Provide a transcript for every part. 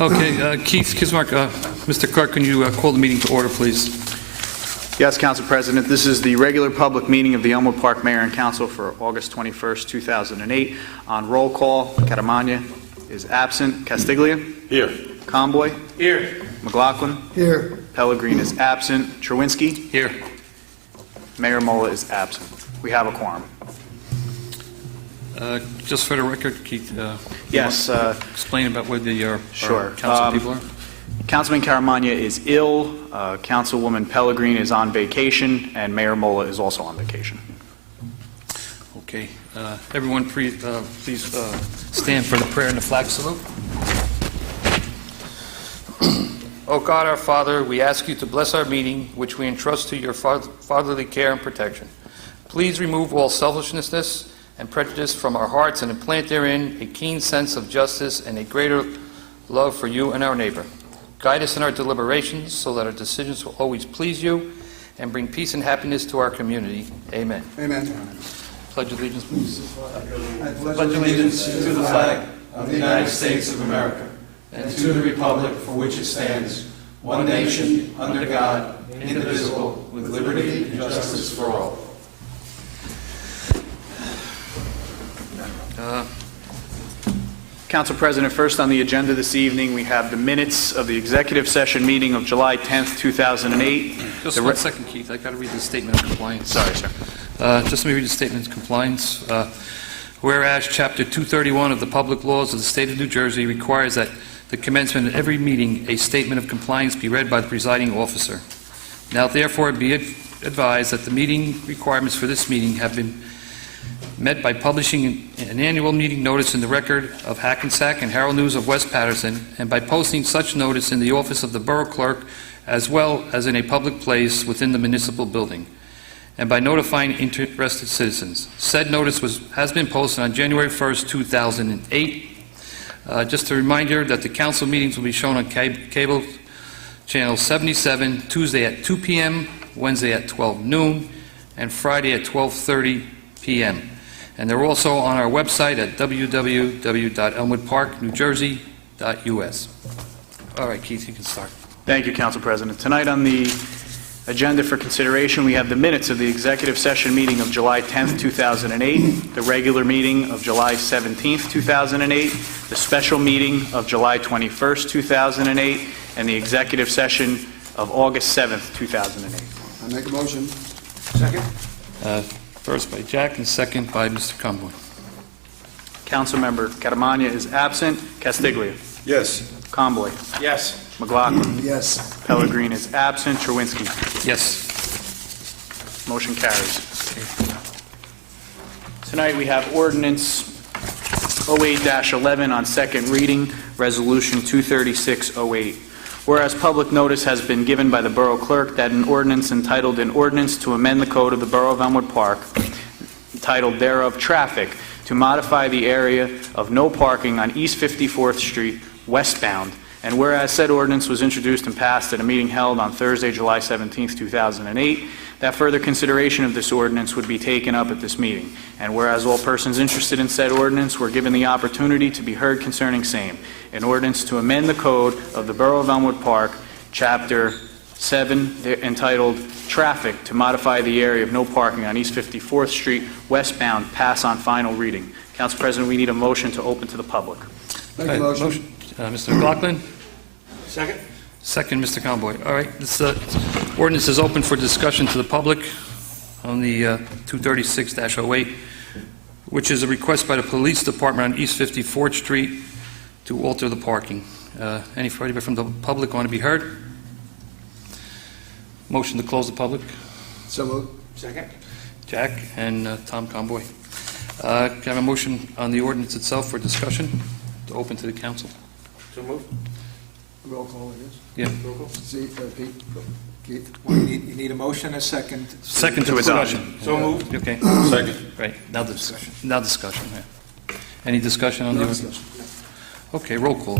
Okay, Keith Kismark, Mr. Clerk, can you call the meeting to order, please? Yes, Council President. This is the regular public meeting of the Elmwood Park Mayor and Council for August 21st, 2008. On roll call, Caramagna is absent. Castiglia? Here. Comboy? Here. McLaughlin? Here. Pellegrini is absent. Cherwinski? Here. Mayor Mola is absent. We have a quorum. Just for the record, Keith, Yes, explain about where our sure. council people are. Councilman Caramagna is ill, Councilwoman Pellegrini is on vacation, and Mayor Mola is also on vacation. Okay. Everyone, please stand for the prayer and the flag salute. O God, our Father, we ask you to bless our meeting, which we entrust to your fatherly care and protection. Please remove all selfishness and prejudice from our hearts and implant therein a keen sense of justice and a greater love for you and our neighbor. Guide us in our deliberations so that our decisions will always please you and bring peace and happiness to our community. Amen. Amen. Pledge allegiance, please. I Pledge allegiance to the flag of the United States of America and to the republic for which it stands, one nation, under God, indivisible, with liberty and justice for all. Council President, first on the agenda this evening, we have the minutes of the executive session meeting of July 10th, 2008. Just 1 second, Keith. I got to read the statement of compliance. Sorry, sir. Just let me read the statement of compliance. Whereas Chapter 231 of the Public Laws of the State of New Jersey requires that the commencement of every meeting, a statement of compliance be read by the presiding officer. Now, therefore, be it advised that the meeting requirements for this meeting have been met by publishing an annual meeting notice in the Record of Hackensack and Herald News of West Patterson, and by posting such notice in the office of the Borough Clerk as well as in a public place within the municipal building, and by notifying interested citizens. Said notice has been posted on January 1st, 2008. Just a reminder that the council meetings will be shown on cable channel 77, Tuesday at 2 p.m., Wednesday at 12 noon, and Friday at 12:30 p.m. And they're also on our website at www.elmwoodparknewjersey.us. All right, Keith, you can start. Thank you, Council President. Tonight on the agenda for consideration, we have the minutes of the executive session meeting of July 10th, 2008, the regular meeting of July 17th, 2008, the special meeting of July 21st, 2008, and the executive session of August 7th, 2008. I make a motion. Second. First by Jack and second by Mr. Comboy. Councilmember Caramagna is absent. Castiglia. Yes. Comboy. Yes. McLaughlin. Yes. Pellegrini is absent. Cherwinski. Yes. Motion carries. Tonight we have ordinance 08-11 on second reading, resolution 23608. Whereas public notice has been given by the Borough Clerk that an ordinance entitled An Ordinance to Amend the Code of the Borough of Elmwood Park, entitled thereof Traffic, to modify the area of no parking on East 54th Street westbound, and whereas said ordinance was introduced and passed at a meeting held on Thursday, July 17th, 2008, that further consideration of this ordinance would be taken up at this meeting. And whereas all persons interested in said ordinance were given the opportunity to be heard concerning same, an ordinance to amend the code of the Borough of Elmwood Park, Chapter 7, entitled Traffic, to modify the area of no parking on East 54th Street westbound, pass on final reading. Council President, we need a motion to open to the public. Make a motion. Mr. McLaughlin? Second. Second, Mr. Comboy. All right, this ordinance is open for discussion to the public on the 236-08, which is a request by the Police Department on East 54th Street to alter the parking. Anybody from the public want to be heard? Motion to close the public. So moved. Second. Jack and Tom Comboy. Can I have a motion on the ordinance itself for discussion to open to the council? So move. Roll call it is. Yeah. Roll call. See, Pete. Keith. Well, you need a motion, a second. Second to adoption. So moved. Okay, Second. great. Now discussion. Now discussion. Yeah. Any discussion on No the discussion. Okay, roll call.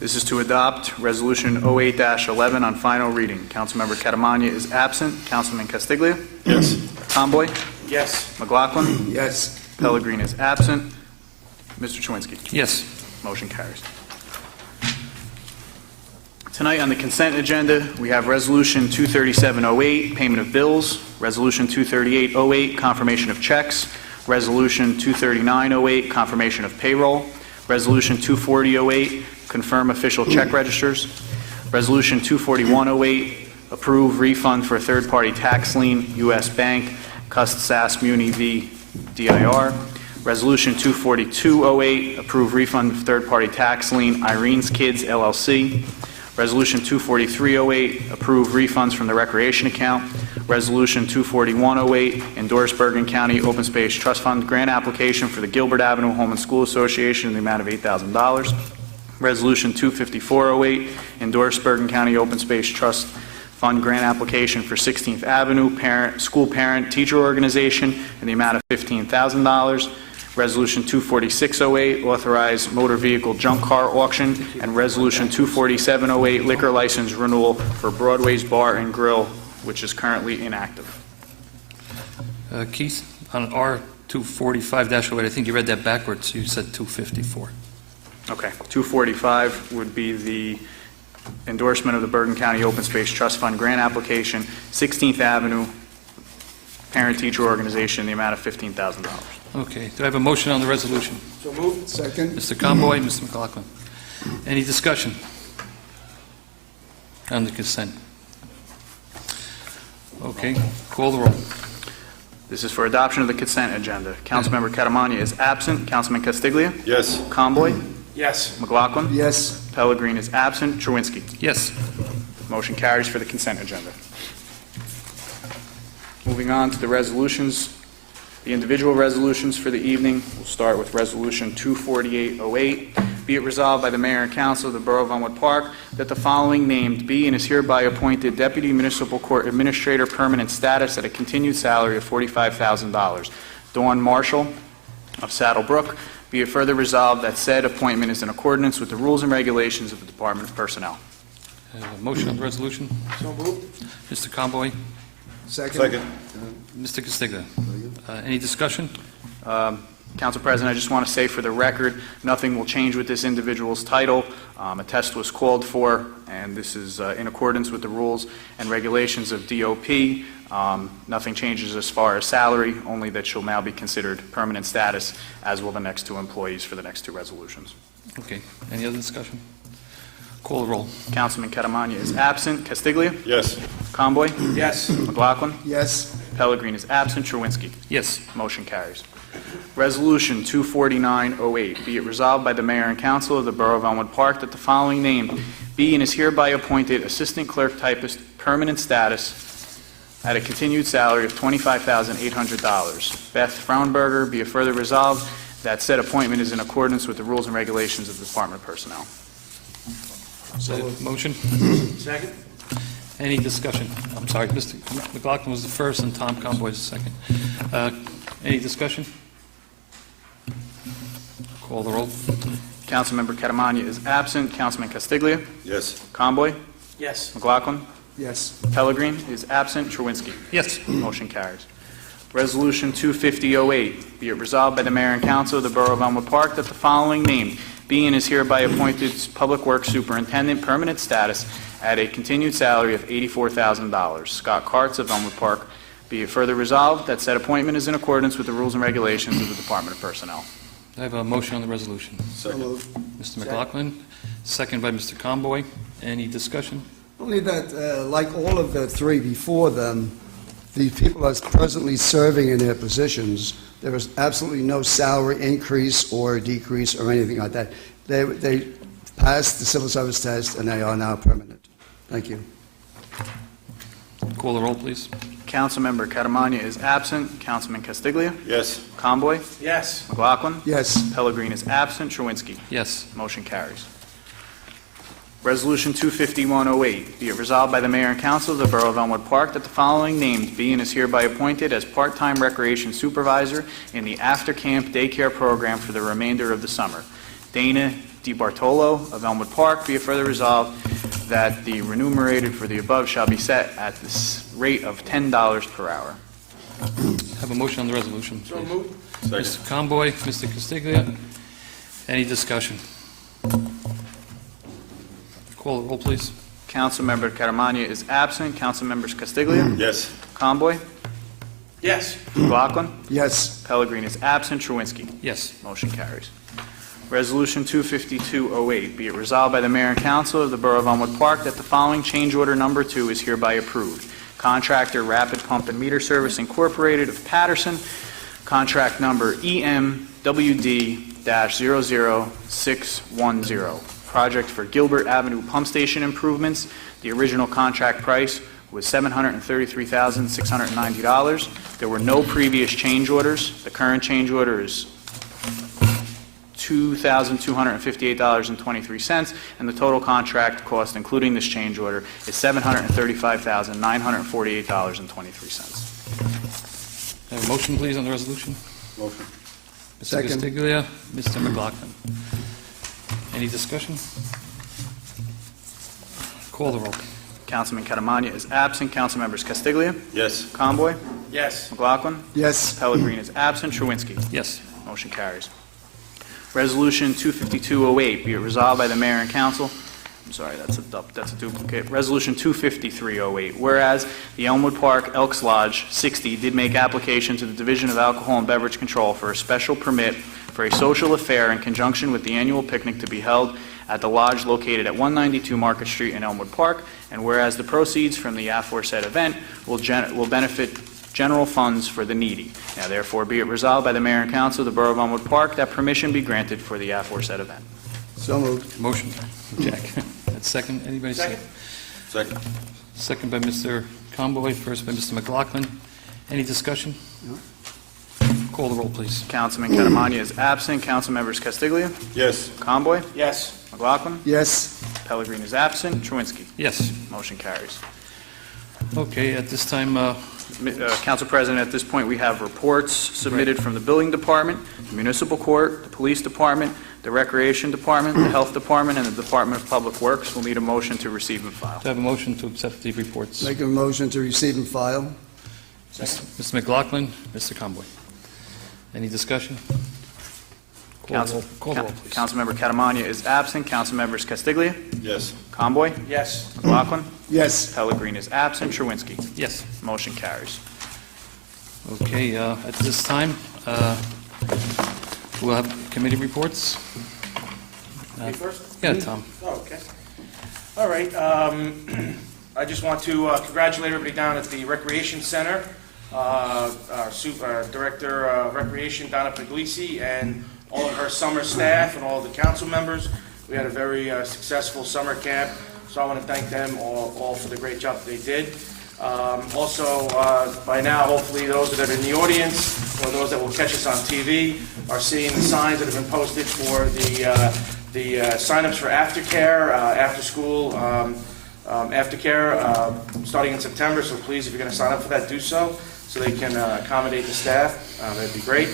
This is to adopt Resolution 08-11 on final reading. Councilmember Caramagna is absent. Councilman Castiglia? Yes. Tomboy? Yes. McLaughlin? Yes. Pellegrini is absent. Mr. Chewinski? Yes. Motion carries. Tonight on the consent agenda, we have Resolution 23708, payment of bills, Resolution 23808, confirmation of checks, Resolution 23908, confirmation of payroll, Resolution 24008, confirm official check registers, Resolution 24108, approve refund for third-party tax lien, U.S. Bank, Cust Sass Muni v. DIR, Resolution 24208, approve refund of third-party tax lien, Irene's Kids, LLC, Resolution 24308, approve refunds from the recreation account, Resolution 24108, endorse Bergen County Open Space Trust Fund grant application for the Gilbert Avenue Home and School Association in the amount of $8,000, Resolution 25408, endorse Bergen County Open Space Trust Fund grant application for 16th Avenue School Parent Teacher Organization in the amount of $15,000, Resolution 24608, authorize motor vehicle junk car auction, and Resolution 24708, liquor license renewal for Broadway's Bar and Grill, which is currently inactive. Keith, on R 245-08, I think you read that backwards. You said 254. Okay. 245 would be the endorsement of the Bergen County Open Space Trust Fund grant application, 16th Avenue Parent Teacher Organization in the amount of $15,000. Okay. Do I have a motion on the resolution? So moved. Second. Mr. Conboy, Mr. McLaughlin. Any discussion on the consent? Okay. Call the roll. This is for adoption of the consent agenda. Councilmember Catamagna is absent. Councilman Castiglia? Yes. Conboy? Yes. McLaughlin? Yes. Pellegrini is absent. Truinski? Yes. Motion carries for the consent agenda. Moving on to the resolutions, the individual resolutions for the evening. We'll start with Resolution 24808. Be it resolved by the Mayor and Council of the Borough of Elmwood Park that the following named be and is hereby appointed Deputy Municipal Court Administrator permanent status at a continued salary of $45,000. Dawn Marshall of Saddlebrook. Be it further resolved that said appointment is in accordance with the rules and regulations of the Department of Personnel. A motion on the resolution? So moved. Mr. Conboy, Second. Mr. Castiglia. Any discussion? Council President, I just want to say for the record, nothing will change with this individual's title. A test was called for, and this is in accordance with the rules and regulations of DOP. Nothing changes as far as salary, only that she'll now be considered permanent status, as will the next two employees for the next two resolutions. Okay. Any other discussion? Call the roll. Councilman Catamagna is absent. Castiglia? Yes. Conboy? Yes. McLaughlin? Yes. Pellegrini is absent. Truinski? Yes. Motion carries. Resolution 24908, be it resolved by the Mayor and Council of the Borough of Elmwood Park that the following named be and is hereby appointed Assistant Clerk Typist, permanent status, at a continued salary of $25,800. Beth Fraunberger, be it further resolved that said appointment is in accordance with the rules and regulations of the Department of Personnel. Motion? Second? Any discussion? I'm sorry, Mr. McLaughlin was the first and Tom Conboy is the second. Any discussion? Call the roll. Councilmember Catamagna is absent. Councilman Castiglia? Yes. Conboy? Yes. McLaughlin? Yes. Pellegrini is absent. Truinski? Yes. Motion carries. Resolution 25008, be it resolved by the Mayor and Council of the Borough of Elmwood Park that the following named be and is hereby appointed Public Works Superintendent, permanent status, at a continued salary of $84,000. Scott Kartz of Elmwood Park. Be it further resolved that said appointment is in accordance with the rules and regulations of the Department of Personnel. I have a motion on the resolution. So moved. Mr. McLaughlin, second by Mr. Conboy. Any discussion? Only that, like all of the three before them, the people are presently serving in their positions. There is absolutely no salary increase or decrease or anything like that. They passed the civil service test and they are now permanent. Thank you. Call the roll, please. Councilmember Catamagna is absent. Councilman Castiglia? Yes. Conboy? Yes. McLaughlin? Yes. Pellegrini is absent. Truinski? Yes. Motion carries. Resolution 25108, be it resolved by the Mayor and Council of the Borough of Elmwood Park that the following named be and is hereby appointed as part-time recreation supervisor in the after-camp daycare program for the remainder of the summer. Dana DiBartolo of Elmwood Park, be it further resolved that the remunerated for the above shall be set at the rate of $10 per hour. Have a motion on the resolution, So please. moved. Mr. Conboy, Mr. Castiglia. Any discussion? Call the roll, please. Councilmember Caramagna is absent. Councilmembers Castiglia, Yes. Conboy, Yes. McLaughlin, Yes. Pellegrini is absent. Truinski. Yes. Motion carries. Resolution 25208, be it resolved by the Mayor and Council of the Borough of Elmwood Park that the following change order number 2 is hereby approved. Contractor Rapid Pump and Meter Service Incorporated of Patterson, contract number EMWD-00610, project for Gilbert Avenue Pump Station improvements. The original contract price was $733,690. There were no previous change orders. The current change order is $2,258.23, and the total contract cost, including this change order, is $735,948.23. Have a motion, please, on the resolution? Motion. Mr. Second. Castiglia, Mr. McLaughlin. Any discussion? Call the roll. Councilman Caramagna is absent. Councilmembers Castiglia, Yes. Conboy, Yes. McLaughlin, Yes. Pellegrini is absent. Truinski. Yes. Motion carries. Resolution 25208, be it resolved by the Mayor and Council, I'm sorry, that's a duplicate. Resolution 25308, whereas the Elmwood Park Elks Lodge 60 did make application to the Division of Alcohol and Beverage Control for a special permit for a social affair in conjunction with the annual picnic to be held at the lodge located at 192 Market Street in Elmwood Park, and whereas the proceeds from the aforesaid event will benefit general funds for the needy. Now therefore be it resolved by the Mayor and Council of the Borough of Elmwood Park that permission be granted for the aforesaid event. So moved. Motion, Jack. That's second. Anybody Second? Second. Second by Mr. Conboy, first by Mr. McLaughlin. Any discussion? No. Call the roll, please. Councilman Caramagna is absent. Councilmembers Castiglia, Yes. Conboy, Yes. McLaughlin, Yes. Pellegrini is absent. Truinski. Yes. Motion carries. Okay, at this time, Council President, at this point, we have reports submitted from the Building Department, the Municipal Court, the Police Department, the Recreation Department, the Health Department, and the Department of Public Works. We'll need a motion to receive and file. to have a motion to accept the reports. Make a motion to receive and file. Mr. McLaughlin, Mr. Conboy. Any discussion? Call the roll, please. Councilmember Caramagna is absent. Councilmembers Castiglia, Yes. Conboy, Yes. McLaughlin, Yes. Pellegrini is absent. Truinski. Yes. Motion carries. Okay, at this time, we'll have committee reports. Me first? Yeah, Tom. Oh, okay. All right. I just want to congratulate everybody down at the Recreation Center, our Director of Recreation, Donna Puglisi, and all of her summer staff and all of the council members. We had a very successful summer camp, so I want to thank them all for the great job that they did. Also, by now, hopefully those that are in the audience or those that will catch us on TV are seeing the signs that have been posted for the signups for aftercare, after-school aftercare, starting in September. So please, if you're going to sign up for that, do so they can accommodate the staff. That'd be great.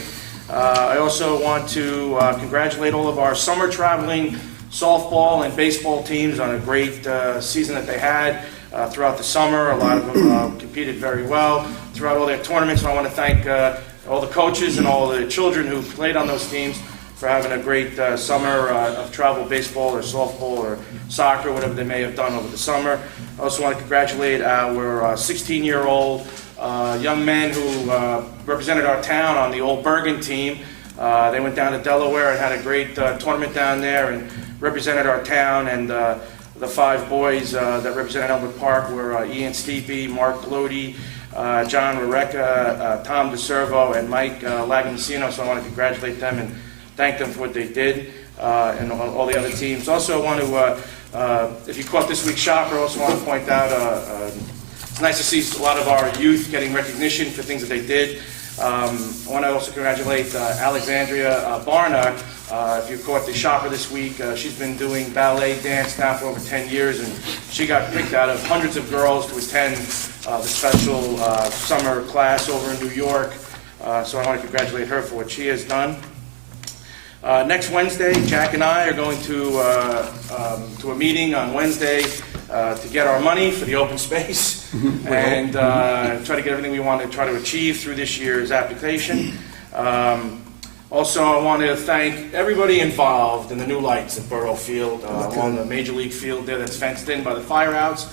I also want to congratulate all of our summer traveling softball and baseball teams on a great season that they had throughout the summer. A lot of them competed very well throughout all their tournaments. So I want to thank all the coaches and all the children who played on those teams for having a great summer of travel baseball or softball or soccer, whatever they may have done over the summer. I also want to congratulate our 16-year-old young men who represented our town on the Old Bergen team. They went down to Delaware and had a great tournament down there and represented our town. And the 5 boys that represented Elmwood Park were Ian Steepy, Mark Glody, John Roreka, Tom DeServo, and Mike Lagamasino. So I want to congratulate them and thank them for what they did, and all the other teams. Also, I want to, if you caught this week's Shopper, I also want to point out it's nice to see a lot of our youth getting recognition for things that they did. I want to also congratulate Alexandria Barna. If you caught the Shopper this week, she's been doing ballet dance now for over 10 years, and she got picked out of hundreds of girls to attend the special summer class over in New York. So I want to congratulate her for what she has done. Next Wednesday, Jack and I are going to a meeting on Wednesday to get our money for the open space and try to get everything we want to try to achieve through this year's application. Also, I want to thank everybody involved in the new lights at Borough Field, along the Major League Field there that's fenced in by the firehouse.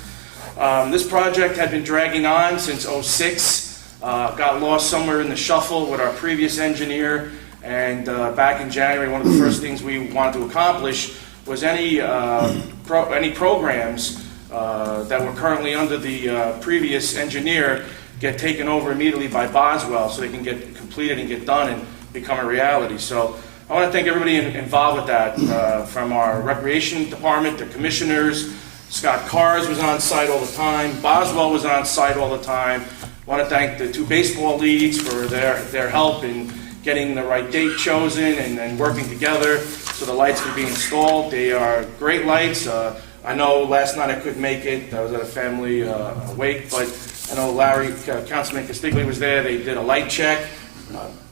This project had been dragging on since '06. Got lost somewhere in the shuffle with our previous engineer, and back in January, one of the first things we wanted to accomplish was any programs that were currently under the previous engineer get taken over immediately by Boswell so they can get completed and get done and become a reality. So I want to thank everybody involved with that, from our recreation department, the commissioners. Scott Cars was on site all the time. Boswell was on site all the time. I want to thank the two baseball leagues for their help in getting the right date chosen and working together so the lights can be installed. They are great lights. I know last night I couldn't make it. I was at a family wake, but I know Larry, Councilman Castiglia was there. They did a light check.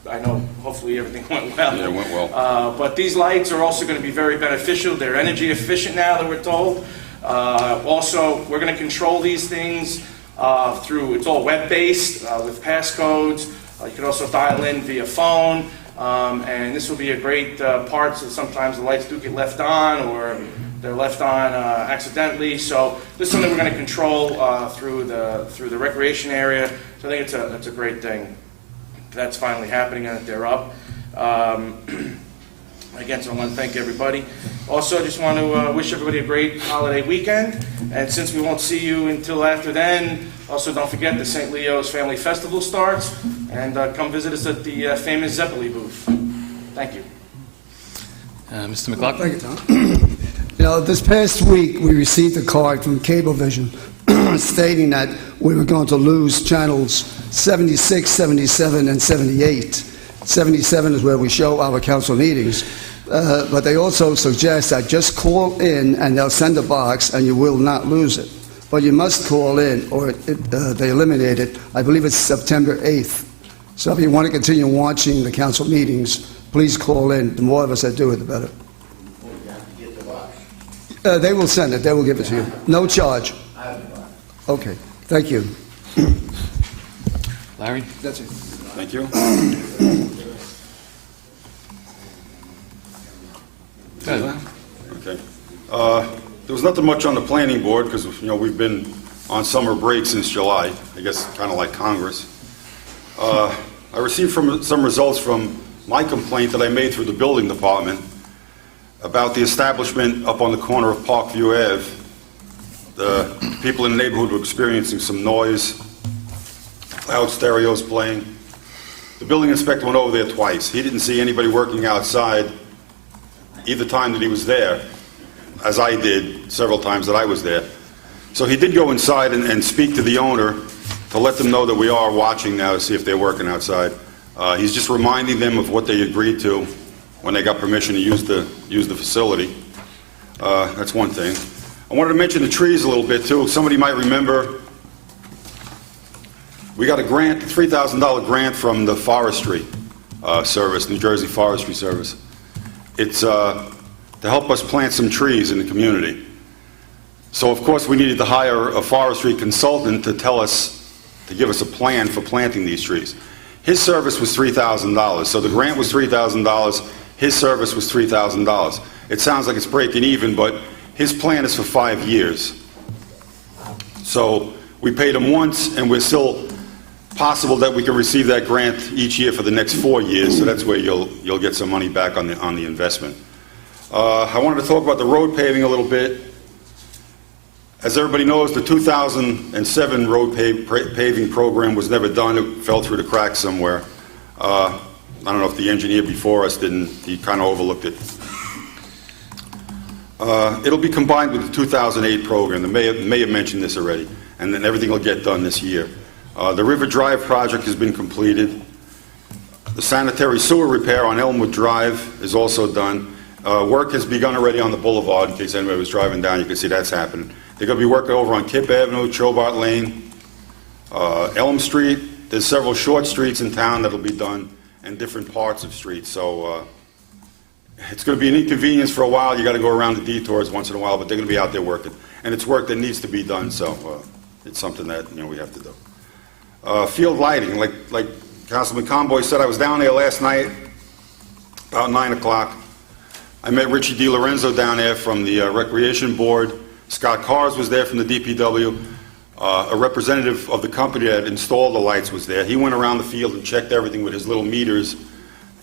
I know hopefully everything went well. Yeah, it went well. But these lights are also going to be very beneficial. They're energy efficient now that we're told. Also, we're going to control these things through, it's all web-based with passcodes. You can also dial in via phone. And this will be a great part, so sometimes the lights do get left on or they're left on accidentally. So this is something we're going to control through the recreation area. So I think it's a great thing. That's finally happening and that they're up. Again, so I want to thank everybody. Also, I just want to wish everybody a great holiday weekend. And since we won't see you until after then, also don't forget the St. Leo's Family Festival starts. And come visit us at the famous Zeppeli booth. Thank you. Mr. McLaughlin? Thank you, Tom. You know, this past week, we received a card from Cablevision stating that we were going to lose channels 76, 77, and 78. 77 is where we show our council meetings. But they also suggest that just call in and they'll send a box and you will not lose it. But you must call in or they eliminate it. I believe it's September 8th. So if you want to continue watching the council meetings, please call in. The more of us that do it, the better. They will send it. They will give it to you. No charge. Okay. Thank you. Larry? That's it. Thank you. Go ahead. Okay. There was nothing much on the planning board because, you know, we've been on summer break since July, I guess kind of like Congress. I received some results from my complaint that I made through the building department about the establishment up on the corner of Parkview Ave. The people in the neighborhood were experiencing some noise, loud stereos playing. The building inspector went over there twice. He didn't see anybody working outside either time that he was there, as I did several times that I was there. So he did go inside and speak to the owner to let them know that we are watching now to see if they're working outside. He's just reminding them of what they agreed to when they got permission to use the facility. That's one thing. I wanted to mention the trees a little bit too. Somebody might remember we got a grant, a $3,000 grant from the Forestry Service, New Jersey Forestry Service. It's to help us plant some trees in the community. So of course we needed to hire a forestry consultant to give us a plan for planting these trees. His service was $3,000. So the grant was $3,000. His service was $3,000. It sounds like it's breaking even, but his plan is for 5 years. So we paid him once, and we're still possible that we can receive that grant each year for the next 4 years. So that's where you'll get some money back on the investment. I wanted to talk about the road paving a little bit. As everybody knows, the 2007 road paving program was never done. It fell through the cracks somewhere. I don't know if the engineer before us didn't, he kind of overlooked it. It'll be combined with the 2008 program. The mayor may have mentioned this already, and then everything will get done this year. The River Drive project has been completed. The sanitary sewer repair on Elmwood Drive is also done. Work has begun already on the boulevard. In case anybody was driving down, you can see that's happening. They're going to be working over on Kip Avenue, Chobart Lane, Elm Street. There's several short streets in town that'll be done, and different parts of streets. So it's going to be an inconvenience for a while. You got to go around the detours once in a while, but they're going to be out there working. And it's work that needs to be done, so it's something that we have to do. Field lighting, like Councilman Comboy said, I was down there last night. about 9 o'clock. I met Richie DiLorenzo down there from the Recreation Board. Scott Cars was there from the DPW. A representative of the company that installed the lights was there. He went around the field and checked everything with his little meters,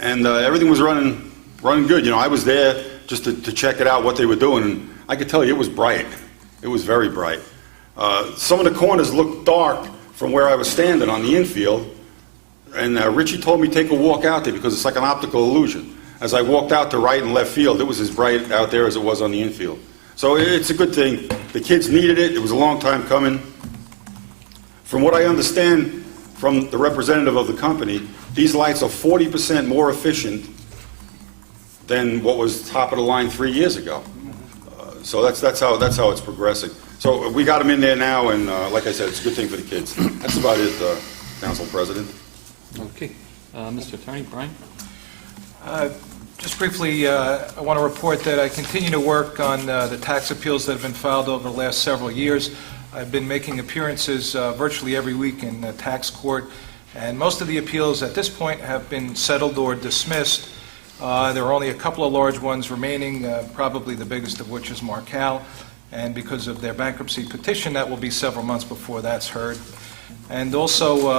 and everything was running good. I was there just to check it out, what they were doing, and I could tell you it was bright. It was very bright. Some of the corners looked dark from where I was standing on the infield, and Richie told me to take a walk out there because it's like an optical illusion. As I walked out to right and left field, it was as bright out there as it was on the infield. So it's a good thing. The kids needed it. It was a long time coming. From what I understand from the representative of the company, these lights are 40% more efficient than what was top of the line 3 years ago. So that's how it's progressing. So we got them in there now, and like I said, it's a good thing for the kids. That's about it, Council President. Okay. Mr. Attorney, Brian? Just briefly, I want to report that I continue to work on the tax appeals that have been filed over the last several years. I've been making appearances virtually every week in the tax court, and most of the appeals at this point have been settled or dismissed. There are only a couple of large ones remaining, probably the biggest of which is Marcal, and because of their bankruptcy petition, that will be several months before that's heard. And also,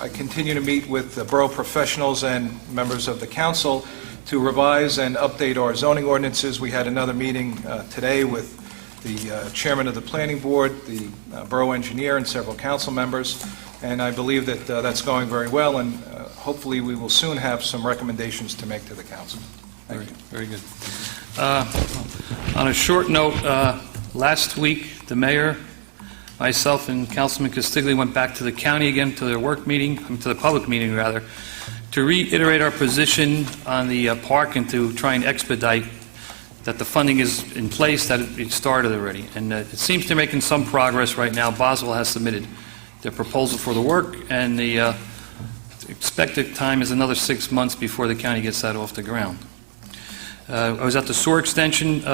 I continue to meet with the borough professionals and members of the council to revise and update our zoning ordinances. We had another meeting today with the chairman of the planning board, the borough engineer, and several council members, and I believe that that's going very well, and hopefully we will soon have some recommendations to make to the council. Thank you. Very good. On a short note, last week, the mayor, myself, and Councilman Castiglia went back to the county again, to their work meeting, to the public meeting, rather, to reiterate our position on the park and to try and expedite that the funding is in place, that it started already. And it seems to be making some progress right now. Boswell has submitted their proposal for the work, and the expected time is another 6 months before the county gets that off the ground. I was at the sewer extension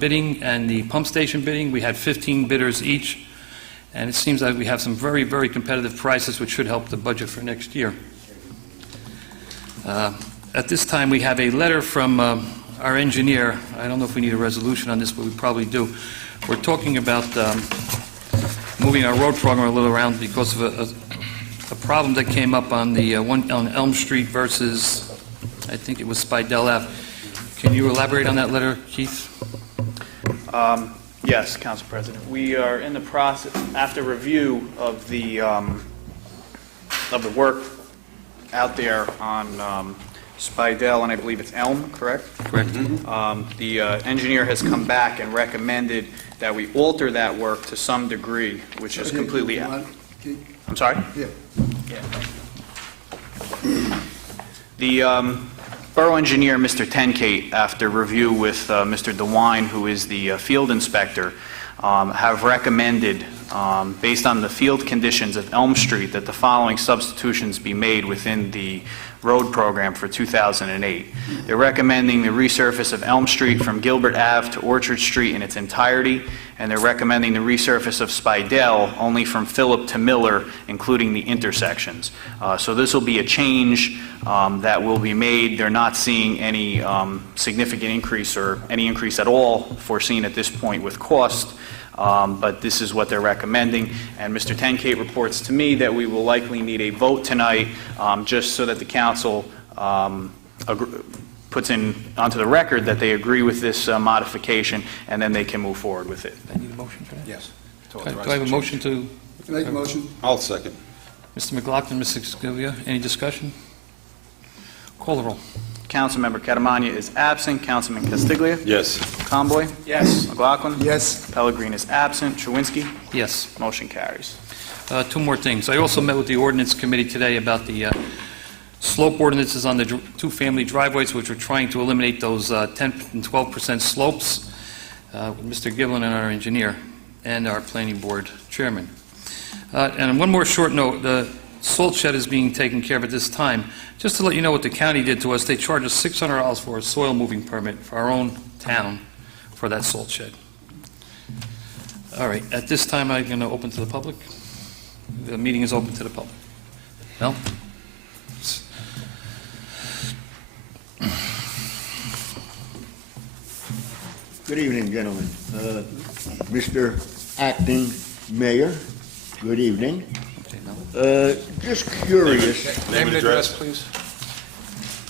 bidding and the pump station bidding. We had 15 bidders each, and it seems like we have some very, very competitive prices, which should help the budget for next year. At this time, we have a letter from our engineer. I don't know if we need a resolution on this, but we probably do. We're talking about moving our road program a little around because of a problem that came up on the one on Elm Street versus, I think it was Spidell Ave. Can you elaborate on that letter, Keith? Yes, Council President. We are in the process, after review of the work out there on Spidell, and I believe it's Elm, correct? Correct. The engineer has come back and recommended that we alter that work to some degree, which is completely out. I'm sorry? Yeah. The borough engineer, Mr. Tenkate, after review with Mr. DeWine, who is the field inspector, have recommended, based on the field conditions of Elm Street, that the following substitutions be made within the road program for 2008. They're recommending the resurface of Elm Street from Gilbert Ave to Orchard Street in its entirety, and they're recommending the resurface of Spidell only from Phillip to Miller, including the intersections. So this will be a change that will be made. They're not seeing any significant increase or any increase at all foreseen at this point with cost. But this is what they're recommending, and Mr. Tenkate reports to me that we will likely need a vote tonight just so that the council puts in onto the record that they agree with this modification, and then they can move forward with it. I need a motion for that? Yes. Do I have a motion to... Make a motion. I'll second. Mr. McLaughlin, Mr. Castiglia, any discussion? Call the roll. Councilmember Catamagna is absent. Councilman Castiglia? Yes. Conboy? Yes. McLaughlin? Yes. Pellegrini is absent. Chawinski? Yes. Motion carries. Two more things. I also met with the ordinance committee today about the slope ordinances on the two-family driveways, which we're trying to eliminate those 10 and 12% slopes with Mr. Giblin and our engineer and our planning board chairman. And one more short note, the salt shed is being taken care of at this time. Just to let you know what the county did to us, they charged us $600 for a soil moving permit for our own town for that salt shed. All right, at this time, I'm going to open to the public. The meeting is open to the public. Mel? Good evening, gentlemen. Mr. Acting Mayor, good evening. Just curious, Name and address, please.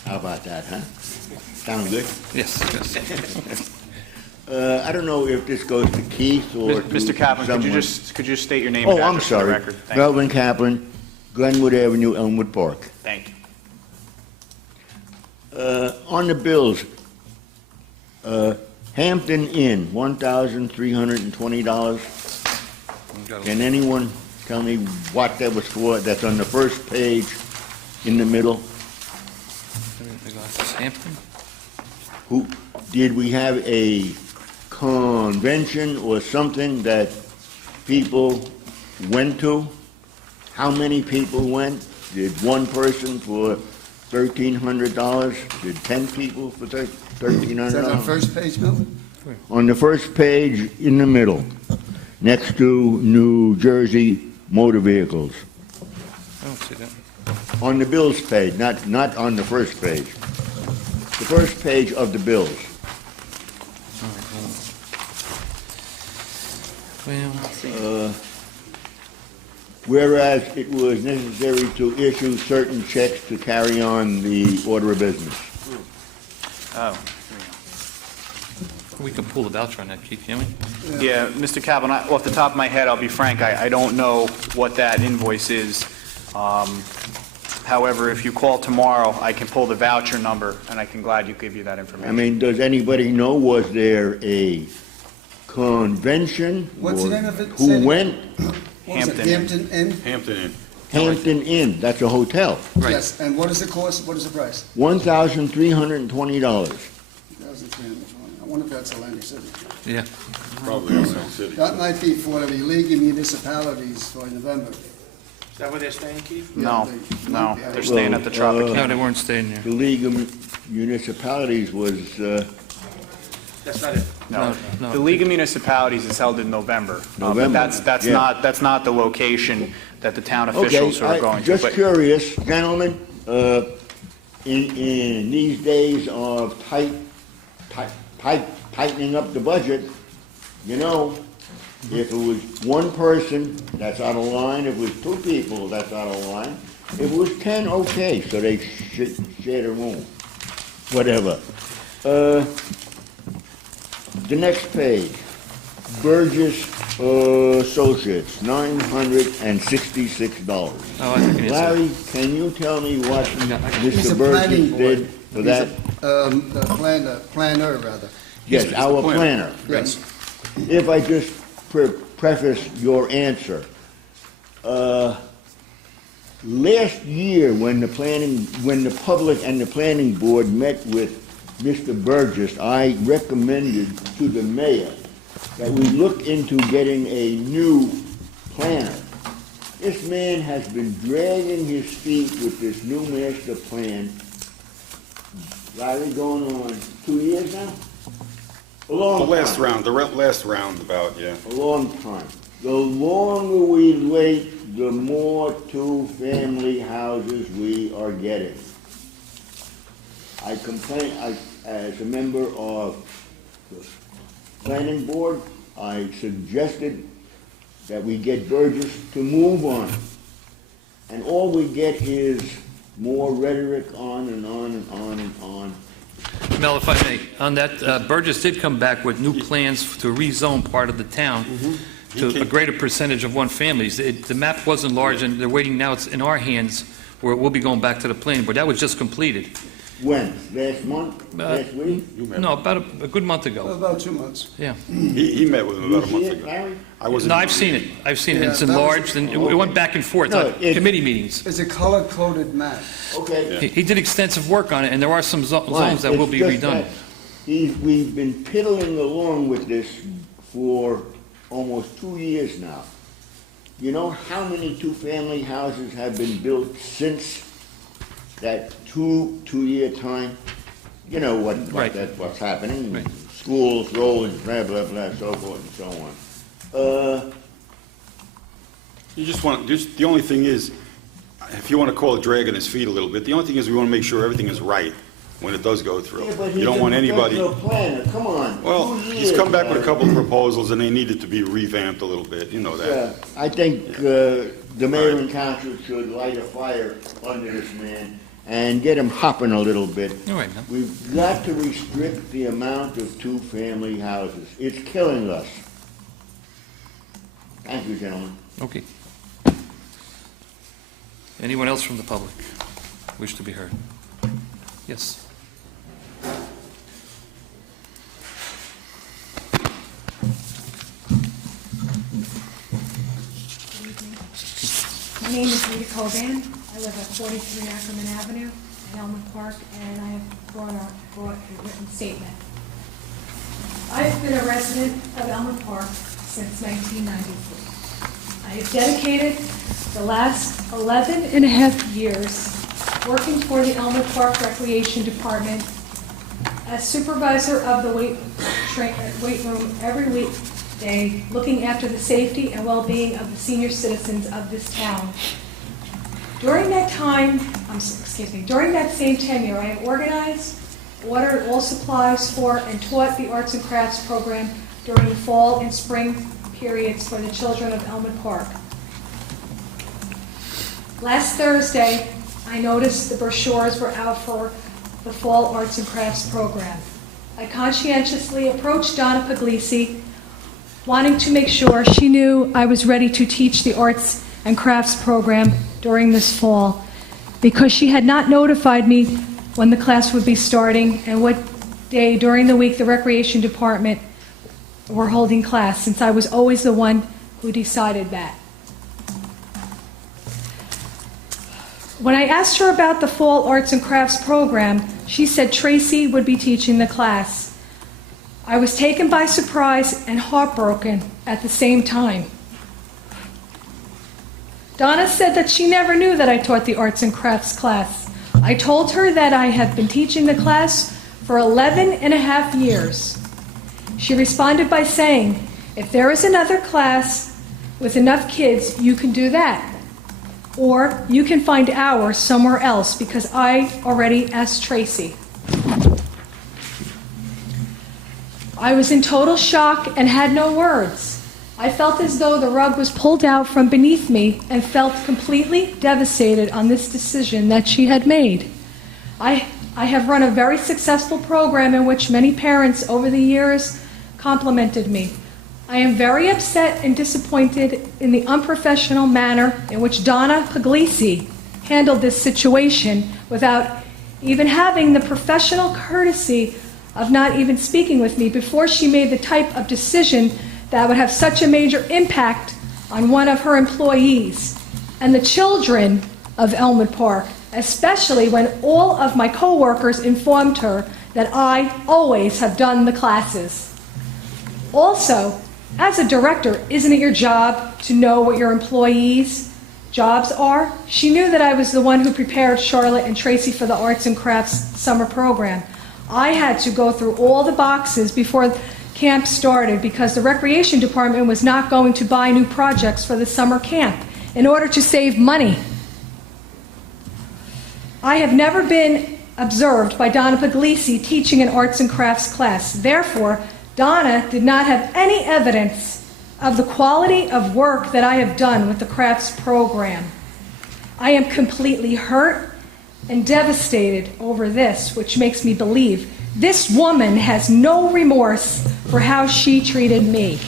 how about that, huh? Sound good? Yes, yes. I don't know if this goes to Keith or to Mr. Kaplan, someone. could you just state your name and Oh, I'm address for the sorry. record? Thank you. Melvin Kaplan, Glenwood Avenue, Elmwood Park. Thank you. On the bills, Hampton Inn, $1,320. Can anyone tell me what that was for? That's on the first page in the middle. Hampton? Who, did we have a convention or something that people went to? How many people went? Did one person for $1,300? Did 10 people for Is that on $1,300? the first page, Milton? On the first page in the middle, next to New Jersey motor vehicles. I don't see that. On the bills page, not on the first page. The first page of the bills. Well, Whereas it was necessary to issue certain checks to carry on the order of business. Oh, we can pull the voucher on that, Keith, can we? yeah, Mr. Kaplan, off the top of my head, I'll be frank, I don't know what that invoice is. However, if you call tomorrow, I can pull the voucher number, and I can gladly give you that I information. mean, does anybody know, was there a convention? What's the or name of it? Say it Who again. went? What was it, Hampton Inn. Hampton Inn? Hampton Inn. Hampton Inn, that's a hotel. Right. Yes, and what is the cost, what is the price? $1,320. 2,320. I wonder if that's Atlantic City. Yeah. Probably Atlantic City. That might be for the League of Municipalities for November. Is that where they're staying, Keith? No, they no, might be. they're staying at the Tropicana. No, they weren't staying there. The League of Municipalities was, That's not it. No, No. the League of Municipalities is held in November. But November, that's yeah. not the location that the town okay, officials are going to. just But curious, gentlemen, in these days of tightening up the budget, you know, if it was one person, that's out of line. If it was two people, that's out of line. If it was 10, okay, so they share a room, whatever. The next page, Burgess Associates, $966. Oh, I think it is. Larry, can you tell me what He's Mr. a planning Burgess board. did for that? The planner, rather. Yes, our planner. Yes. If I just preface your answer, last year when the public and the planning board met with Mr. Burgess, I recommended to the mayor that we look into getting a new planner. This man has been dragging his feet with this new master plan. Larry, going on 2 years now? A long The last time. round, last roundabout, yeah. A long time. The longer we wait, the more two-family houses we are getting. I complain, as a member of the planning board, I suggested that we get Burgess to move on. And all we get is more rhetoric on and on and on and on. Mel, if I may, on that, Burgess did come back with new plans to rezone part of the town to a greater percentage of one families. The map wasn't large, and they're waiting now, it's in our hands, where it will be going back to the planning board. That was just completed. When? Last month? Last week? No, about a good month ago. About 2 months. Yeah. He met with him You about a see month it, ago. Larry? I wasn't. No, I've seen it. I've seen it. Yeah, It's that was- enlarged, and it went back and forth, No, on it- committee meetings. It's a color-coded map. Okay. He did extensive work on it, and there are some Right, zones that will it's be just redone. that we've been piddling along with this for almost 2 years now. You know how many two-family houses have been built since that two-year time? You know Right. what's happening. Right. Schools, roads, blah, blah, blah, so forth and so on. You the only thing is, if you want to call it dragging his feet a little bit, the only thing is we want to make sure everything is right when it does go through. Yeah, but You he's don't a want anybody... professional planner, come on. Well, 2 he's years, come back with a man. couple of proposals, and they needed to be revamped a little bit, you know that. Yeah, I think the mayor and council should light a fire under this man and get him hopping a little bit. All right, now. We've got to restrict the amount of two-family houses. It's killing us. Thank you, gentlemen. Okay. Anyone else from the public wish to be heard? Yes. My name is Rita Coban. I live at 43 Ackerman Avenue in Elmwood Park, and I have brought a written statement. I've been a resident of Elmwood Park since 1993. I have dedicated the last 11 and a half years working for the Elmwood Park Recreation Department as supervisor of the weight room every weekday, looking after the safety and well-being of the senior citizens of this town. During that time, during that same tenure, I organized, ordered all supplies for, and taught the arts and crafts program during the fall and spring periods for the children of Elmwood Park. Last Thursday, I noticed the brochures were out for the Fall Arts and Crafts program. I conscientiously approached Donna Puglisi, wanting to make sure she knew I was ready to teach the Arts and Crafts program during this fall, because she had not notified me when the class would be starting and what day during the week the Recreation Department were holding class, since I was always the one who decided that. When I asked her about the Fall Arts and Crafts program, she said Tracy would be teaching the class. I was taken by surprise and heartbroken at the same time. Donna said that she never knew that I taught the Arts and Crafts class. I told her that I have been teaching the class for 11 and a half years. She responded by saying, if there is another class with enough kids, you can do that. Or you can find hours somewhere else, because I already asked Tracy. I was in total shock and had no words. I felt as though the rug was pulled out from beneath me and felt completely devastated on this decision that she had made. I have run a very successful program in which many parents over the years complimented me. I am very upset and disappointed in the unprofessional manner in which Donna Puglisi handled this situation without even having the professional courtesy of not even speaking with me before she made the type of decision that would have such a major impact on one of her employees and the children of Elmwood Park, especially when all of my coworkers informed her that I always have done the classes. Also, as a director, isn't it your job to know what your employees' jobs are? She knew that I was the one who prepared Charlotte and Tracy for the Arts and Crafts summer program. I had to go through all the boxes before camp started because the Recreation Department was not going to buy new projects for the summer camp in order to save money. I have never been observed by Donna Puglisi teaching an arts and crafts class. Therefore, Donna did not have any evidence of the quality of work that I have done with the crafts program. I am completely hurt and devastated over this, which makes me believe this woman has no remorse for how she treated me.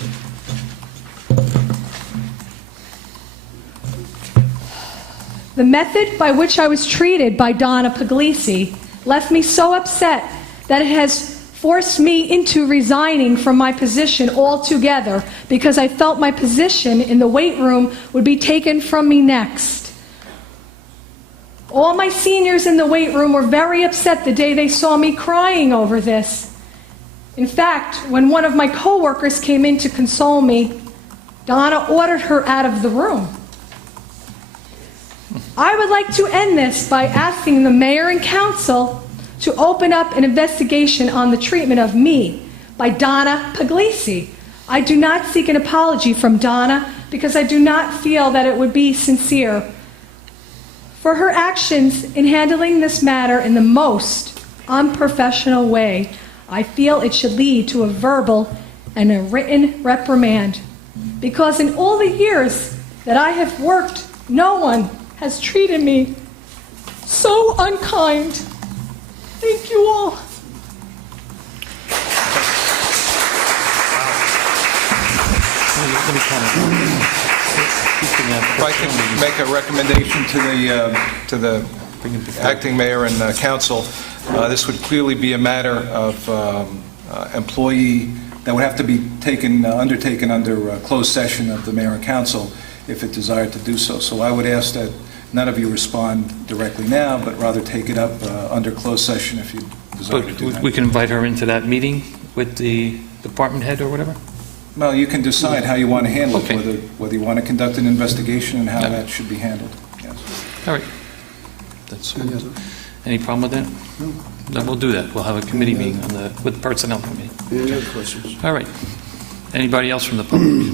The method by which I was treated by Donna Puglisi left me so upset that it has forced me into resigning from my position altogether because I felt my position in the weight room would be taken from me next. All my seniors in the weight room were very upset the day they saw me crying over this. In fact, when one of my coworkers came in to console me, Donna ordered her out of the room. I would like to end this by asking the mayor and council to open up an investigation on the treatment of me by Donna Puglisi. I do not seek an apology from Donna because I do not feel that it would be sincere. For her actions in handling this matter in the most unprofessional way, I feel it should lead to a verbal and a written reprimand. Because in all the years that I have worked, no one has treated me so unkind. Thank you all. Let me comment. If I can make a recommendation to the acting mayor and council, this would clearly be a matter of employee that would have to be undertaken under closed session of the mayor and council if it desired to do so. So I would ask that none of you respond directly now, but rather take it up under closed session if you desire to do But that. we can invite her into that meeting with the department head or whatever? Well, you can decide how you want to handle Okay. it, whether you want to conduct an investigation and how Yeah. that should be handled. Yes. All right. Any problem with that? No. Then we'll do that. We'll have a committee meeting with Personnel Committee. Any other questions? All right. Anybody else from the public?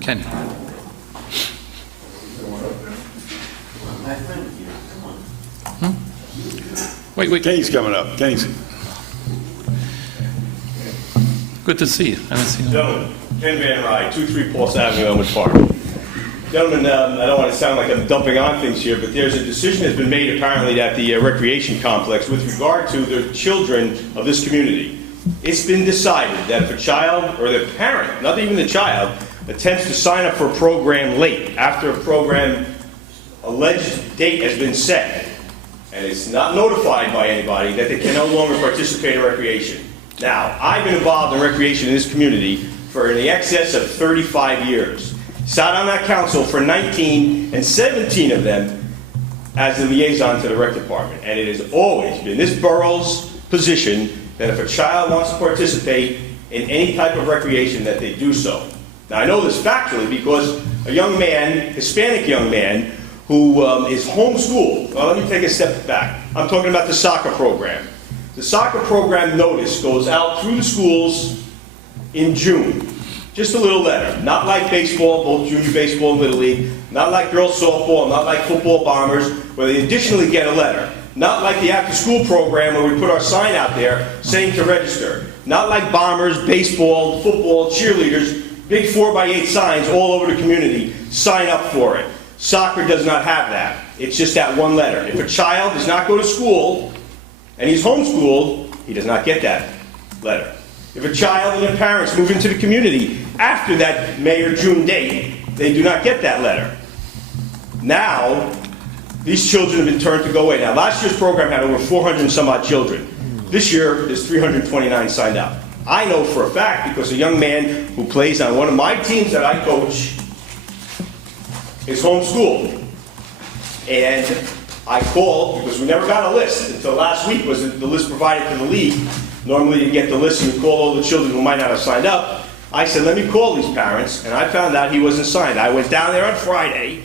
Ken? Wait. Kenny's coming up. Kenny's. Good to see you. I haven't seen you. Gentlemen, Ken Van Rye, 23 Pulse Avenue, Elmwood Park. Gentlemen, I don't want to sound like I'm dumping on things here, but there's a decision that's been made apparently at the recreation complex with regard to the children of this community. It's been decided that if a child or the parent, not even the child, attempts to sign up for a program late, after a program alleged date has been set, and it's not notified by anybody, that they can no longer participate in recreation. Now, I've been involved in recreation in this community for in the excess of 35 years. Sat on that council for 19, and 17 of them as the liaison to the rec department. And it has always been this borough's position that if a child wants to participate in any type of recreation, that they do so. Now, I know this factually because a young man, Hispanic young man, who is homeschooled. Well, let me take a step back. I'm talking about the soccer program. The soccer program notice goes out through the schools in June. Just a little letter. Not like baseball, both junior baseball and Little League. Not like girls softball, not like football bombers, where they additionally get a letter. Not like the after-school program where we put our sign out there saying to register. Not like bombers, baseball, football, cheerleaders, big 4x8 signs all over the community. Sign up for it. Soccer does not have that. It's just that one letter. If a child does not go to school and he's homeschooled, he does not get that letter. If a child and their parents move into the community after that May or June date, they do not get that letter. Now, these children have been turned to go away. Now, last year's program had over 400 and some odd children. This year, there's 329 signed up. I know for a fact because a young man who plays on one of my teams that I coach is homeschooled. And I called because we never got a list until last week was the list provided to the league. Normally you get the list and you call all the children who might not have signed up. I said, let me call these parents, and I found out he wasn't signed. I went down there on Friday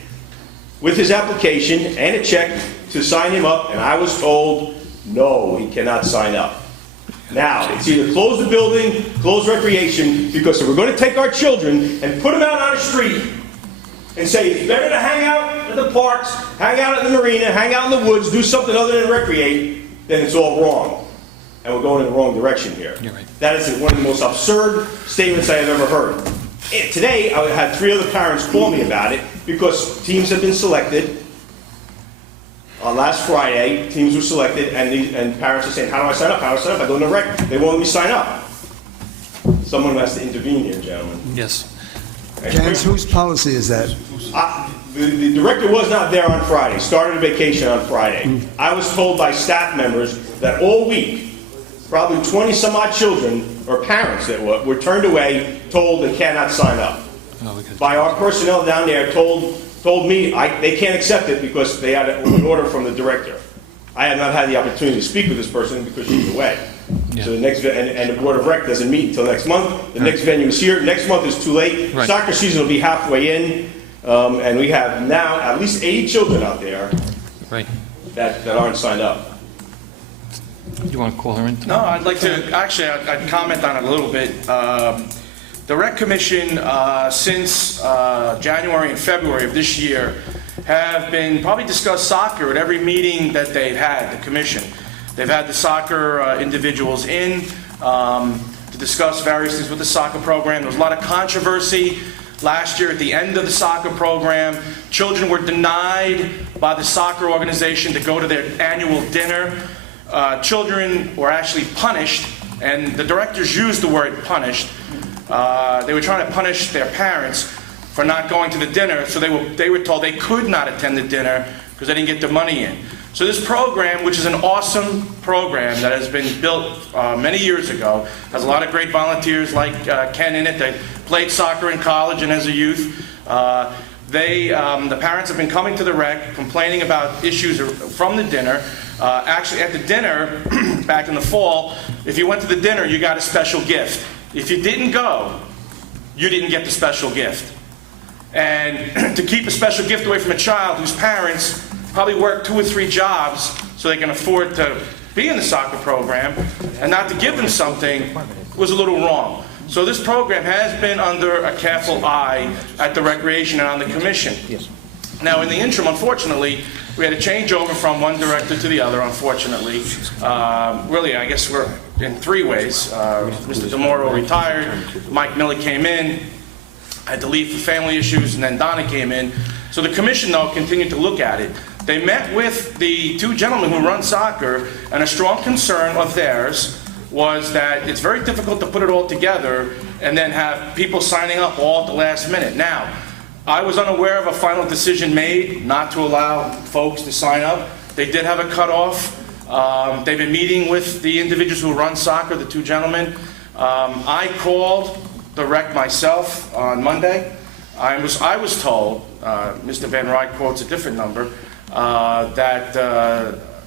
with his application and a check to sign him up, and I was told, no, he cannot sign up. Now, it's either close the building, close recreation, because if we're going to take our children and put them out on the street and say it's better to hang out in the parks, hang out in the marina, hang out in the woods, do something other than recreate, then it's all wrong. And we're going in the wrong direction here. You're right. That is one of the most absurd statements I have ever heard. And today, I had 3 other parents call me about it because teams have been selected. Last Friday, teams were selected, and parents are saying, how do I sign up? How do I sign up? I go to the rec. They won't let me sign up. Someone has to intervene here, gentlemen. Yes. Janice, whose policy is that? The director was not there on Friday, started a vacation on Friday. I was told by staff members that all week, probably 20 some odd children, or parents that were turned away, told they cannot sign up. By our personnel down there told me they can't accept it because they had an order from the director. I have not had the opportunity to speak with this person because she's away. Yeah. So the next, and the Board of Rec doesn't meet until next month. The next venue is here. Next month is too late. Right. Soccer season will be halfway in. And we have now at least 80 children out there Right. that aren't signed up. You want to call her in? No, I'd like to, actually, I'd comment on it a little bit. The Rec Commission, since January and February of this year, have been probably discussed soccer at every meeting that they've had, the commission. They've had the soccer individuals in to discuss various things with the soccer program. There was a lot of controversy last year at the end of the soccer program. Children were denied by the soccer organization to go to their annual dinner. Children were actually punished, and the directors used the word punished. They were trying to punish their parents for not going to the dinner, so they were told they could not attend the dinner because they didn't get their money in. So this program, which is an awesome program that has been built many years ago, has a lot of great volunteers like Ken in it that played soccer in college and as a youth. The parents have been coming to the rec complaining about issues from the dinner. Actually, at the dinner back in the fall, if you went to the dinner, you got a special gift. If you didn't go, you didn't get the special gift. And to keep a special gift away from a child whose parents probably work 2 or 3 jobs so they can afford to be in the soccer program and not to give them something was a little wrong. So this program has been under a careful eye at the Recreation and on the Commission. Now, in the interim, unfortunately, we had a changeover from one director to the other, unfortunately. Really, I guess we're in 3 ways. Mr. DeMoro retired, Mike Miller came in, had to leave for family issues, and then Donna came in. So the commission, though, continued to look at it. They met with the 2 gentlemen who run soccer, and a strong concern of theirs was that it's very difficult to put it all together and then have people signing up all at the last minute. Now, I was unaware of a final decision made not to allow folks to sign up. They did have a cutoff. They've been meeting with the individuals who run soccer, the 2 gentlemen. I called the rec myself on Monday. I was told, Mr. Van Ryn quotes a different number, that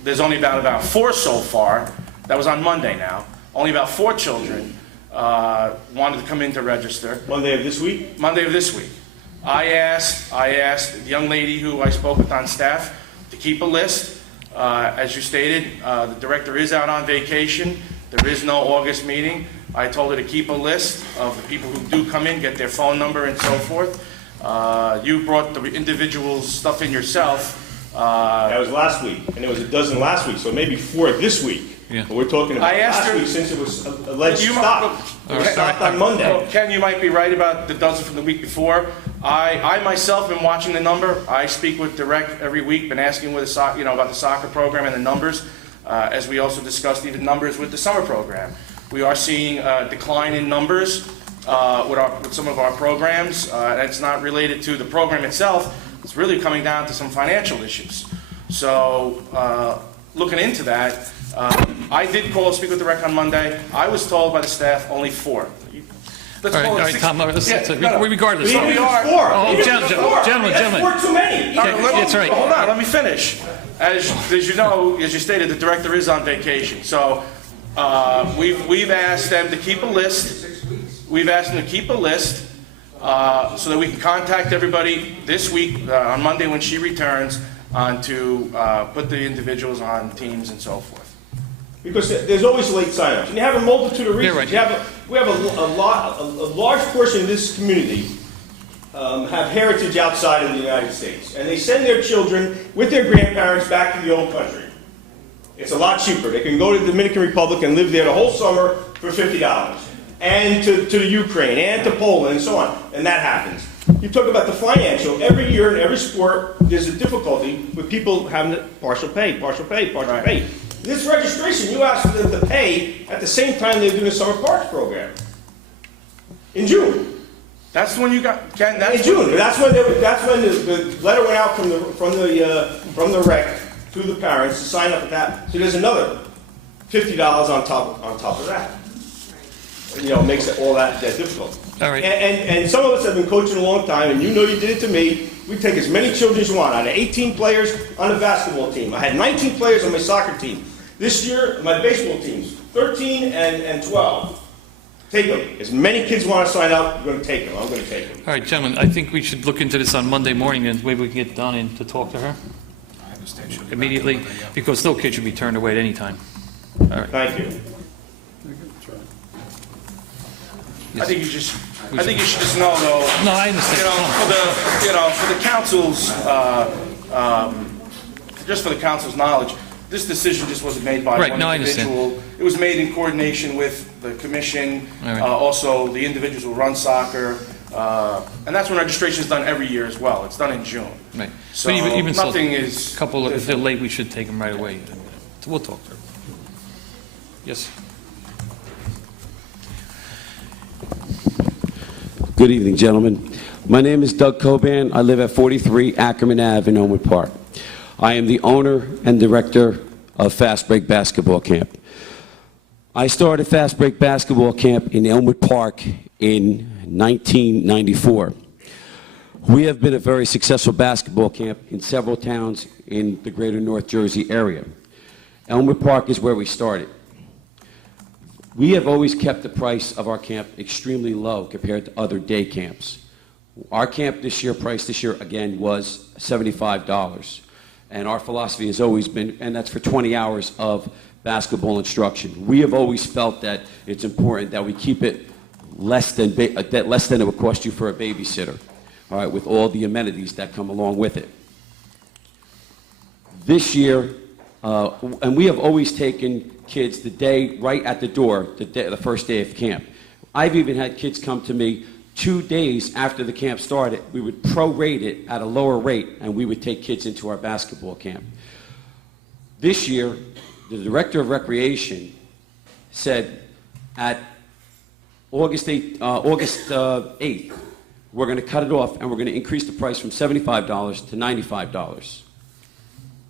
there's only about 4 so far. That was on Monday now. Only about 4 children wanted to come in to register. Monday of this week? Monday of this week. I asked the young lady who I spoke with on staff to keep a list. As you stated, the director is out on vacation. There is no August meeting. I told her to keep a list of the people who do come in, get their phone number and so forth. You brought the individual's stuff in yourself. That was last week, and it was a dozen last week, so maybe 4 this week. Yeah. But we're talking about I asked last her- week since it was alleged You stop. It was stopped on Monday. Well, Ken, you might be right about the dozen from the week before. I myself been watching the number. I speak with the rec every week, been asking with about the soccer program and the numbers, as we also discussed even numbers with the summer program. We are seeing a decline in numbers with some of our programs. That's not related to the program itself. It's really coming down to some financial issues. So looking into that, I did call and speak with the rec on Monday. I was told by the staff only 4. Let's All right, call it all right, 6. Tom, let's- Yeah, no, no. regardless. Even if we are- it's 4. Oh, Even if gentlemen, it's 4. gentlemen, That's gentlemen. 4 too many. It's all right. Hold on, let me finish. As you know, as you stated, the director is on vacation. So we've asked them to keep a list. We've asked them to keep a list so that we can contact everybody this week on Monday when she returns to put the individuals on teams and so forth. Because there's always late signups, and you have a multitude of reasons. Yeah, right. We have a large portion of this community have heritage outside of the United States, and they send their children with their grandparents back to the old country. It's a lot cheaper. They can go to the Dominican Republic and live there the whole summer for $50, and to the Ukraine, and to Poland, and so on, and that happens. You talk about the financial. Every year in every sport, there's a difficulty with people having to partial pay. This registration, you ask them to pay at the same time they're doing the summer parks program. In June. That's the one you got, Ken. In June. That's when the letter went out from the rec to the parents to sign up with that. So there's another $50 on top of that. Makes it all that difficult. All right. And some of us have been coaching a long time, and you did it to me. We take as many children as you want. I had 18 players on the basketball team. I had 19 players on my soccer team. This year, my baseball teams, 13 and 12. Take them. As many kids want to sign up, we're going to take them. I'm going to take them. All right, gentlemen, I think we should look into this on Monday morning, and maybe we can get Don in to talk to her immediately, because no kid should be turned away at any time. All right. Thank you. I think you should just know, though. No, I understand. For the council's just for the council's knowledge, this decision just wasn't made by Right, one no, I understand. individual. It was made in coordination with the commission, All right. also the individuals who run soccer, and that's when registration is done every year as well. It's done in June. Right. So But even so, nothing is... a couple, if they're late, we should take them right away. We'll talk to her. Yes? Good evening, gentlemen. My name is Doug Coban. I live at 43 Ackerman Ave in Elmwood Park. I am the owner and director of Fast Break Basketball Camp. I started Fast Break Basketball Camp in Elmwood Park in 1994. We have been a very successful basketball camp in several towns in the greater North Jersey area. Elmwood Park is where we started. We have always kept the price of our camp extremely low compared to other day camps. Our camp price this year, again, was $75. And our philosophy has always been, and that's for 20 hours of basketball instruction. We have always felt that it's important that we keep it less than it would cost you for a babysitter, all right, with all the amenities that come along with it. This year, and we have always taken kids the day right at the door, the first day of camp. I've even had kids come to me 2 days after the camp started. We would prorate it at a lower rate, and we would take kids into our basketball camp. This year, the director of recreation said at August 8th, we're going to cut it off, and we're going to increase the price from $75 to $95.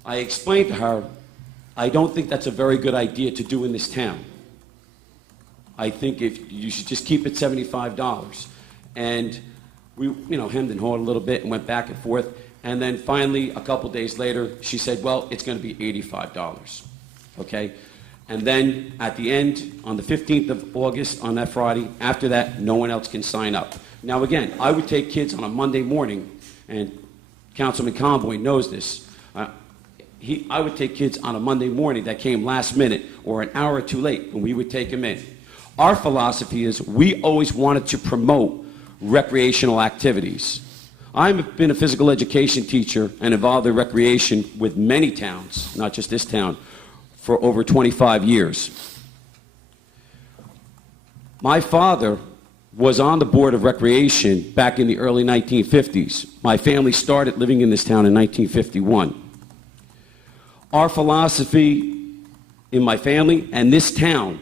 I explained to her, I don't think that's a very good idea to do in this town. I think if you should just keep it $75. And we, hemmed and hawed a little bit and went back and forth. And then finally, a couple days later, she said, well, it's going to be $85. Okay? And then at the end, on the 15th of August, on that Friday, after that, no one else can sign up. Now, again, I would take kids on a Monday morning, and Councilman Conboy knows this. I would take kids on a Monday morning that came last minute or an hour or two late, and we would take them in. Our philosophy is we always wanted to promote recreational activities. I've been a physical education teacher and involved in recreation with many towns, not just this town, for over 25 years. My father was on the board of recreation back in the early 1950s. My family started living in this town in 1951. Our philosophy in my family and this town,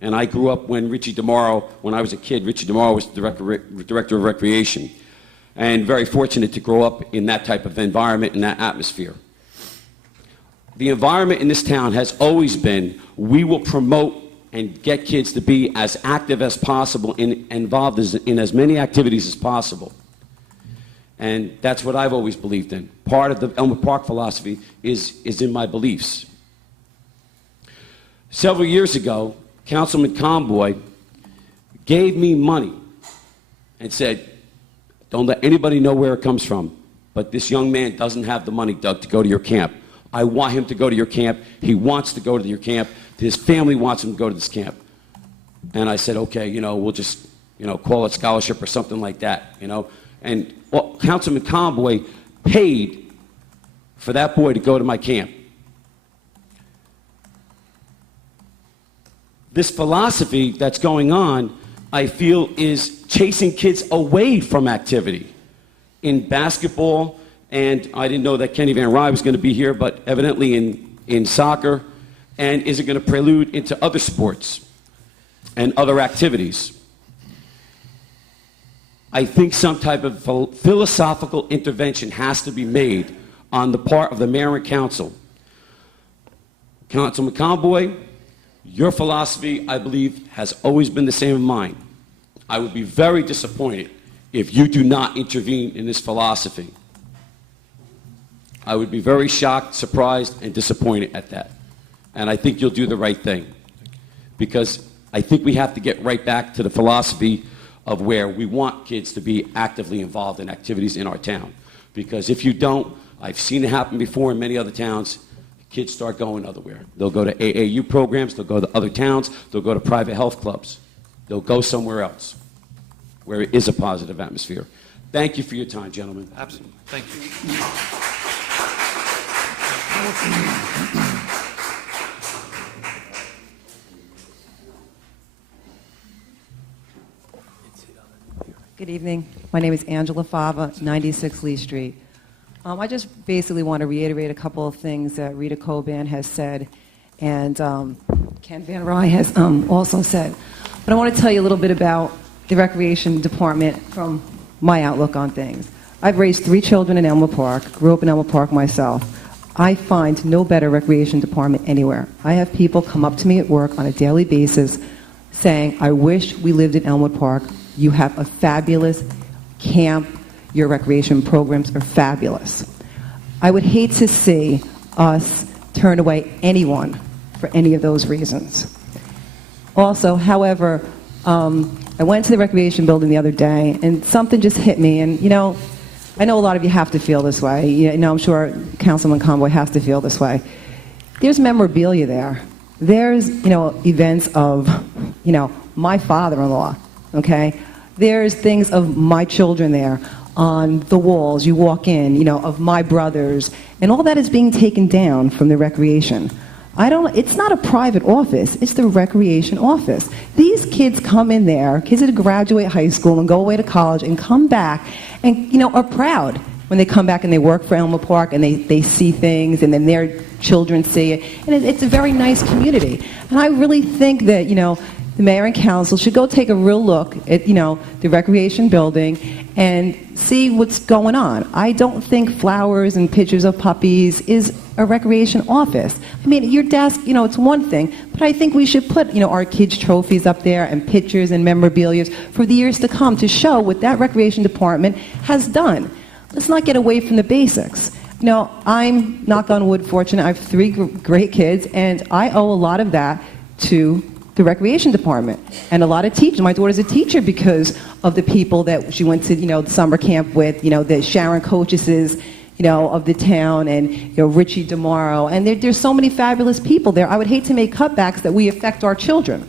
and I grew up when Richie DeMauro, when I was a kid, Richie DeMauro was the director of recreation, and very fortunate to grow up in that type of environment and that atmosphere. The environment in this town has always been, we will promote and get kids to be as active as possible and involved in as many activities as possible. And that's what I've always believed in. Part of the Elmwood Park philosophy is in my beliefs. Several years ago, Councilman Conboy gave me money and said, don't let anybody know where it comes from, but this young man doesn't have the money, Doug, to go to your camp. I want him to go to your camp. He wants to go to your camp. His family wants him to go to this camp. And I said, okay, we'll just, call it scholarship or something like that, And Councilman Conboy paid for that boy to go to my camp. This philosophy that's going on, I feel, is chasing kids away from activity. In basketball, and I didn't know that Kenny Van Rye was going to be here, but evidently in soccer, and is it going to prelude into other sports and other activities? I think some type of philosophical intervention has to be made on the part of the mayor and council. Councilman Conboy, your philosophy, I believe, has always been the same as mine. I would be very disappointed if you do not intervene in this philosophy. I would be very shocked, surprised, and disappointed at that. And I think you'll do the right thing. Because I think we have to get right back to the philosophy of where we want kids to be actively involved in activities in our town. Because if you don't, I've seen it happen before in many other towns, kids start going otherwhere. They'll go to AAU programs, they'll go to other towns, they'll go to private health clubs. They'll go somewhere else where it is a positive atmosphere. Thank you for your time, gentlemen. Absolutely. Thank you. Good evening. My name is Angela Fava, 96 Lee Street. I just basically want to reiterate a couple of things that Rita Coban has said and Ken Van Rye has also said. But I want to tell you a little bit about the Recreation Department from my outlook on things. I've raised 3 children in Elmwood Park, grew up in Elmwood Park myself. I find no better recreation department anywhere. I have people come up to me at work on a daily basis saying, I wish we lived in Elmwood Park. You have a fabulous camp. Your recreation programs are fabulous. I would hate to see us turn away anyone for any of those reasons. Also, however, I went to the recreation building the other day, and something just hit me. And, you know, I know a lot of you have to feel this way. You know, I'm sure Councilman Conboy has to feel this way. There's memorabilia there. There's, you know, events of, you know, my father-in-law, okay? There's things of my children there on the walls. You walk in, you know, of my brothers, and all that is being taken down from the recreation. It's not a private office, it's the recreation office. These kids come in there, kids that graduate high school and go away to college and come back and, you know, are proud when they come back and they work for Elmwood Park and they see things and then their children see it. And it's a very nice community. And I really think that, you know, the mayor and council should go take a real look at, you know, the recreation building and see what's going on. I don't think flowers and pictures of puppies is a recreation office. I mean, your desk, you know, it's one thing, but I think we should put, you know, our kids' trophies up there and pictures and memorabilia for the years to come to show what that recreation department has done. Let's not get away from the basics. You know, I'm, knock on wood, fortunate. I have 3 great kids, and I owe a lot of that to the recreation department and a lot of teachers. My daughter's a teacher because of the people that she went to, you know, the summer camp with, you know, the Sharon Coacheses, you know, of the town, and, you know, Richie DeMauro. And there's so many fabulous people there. I would hate to make cutbacks that we affect our children.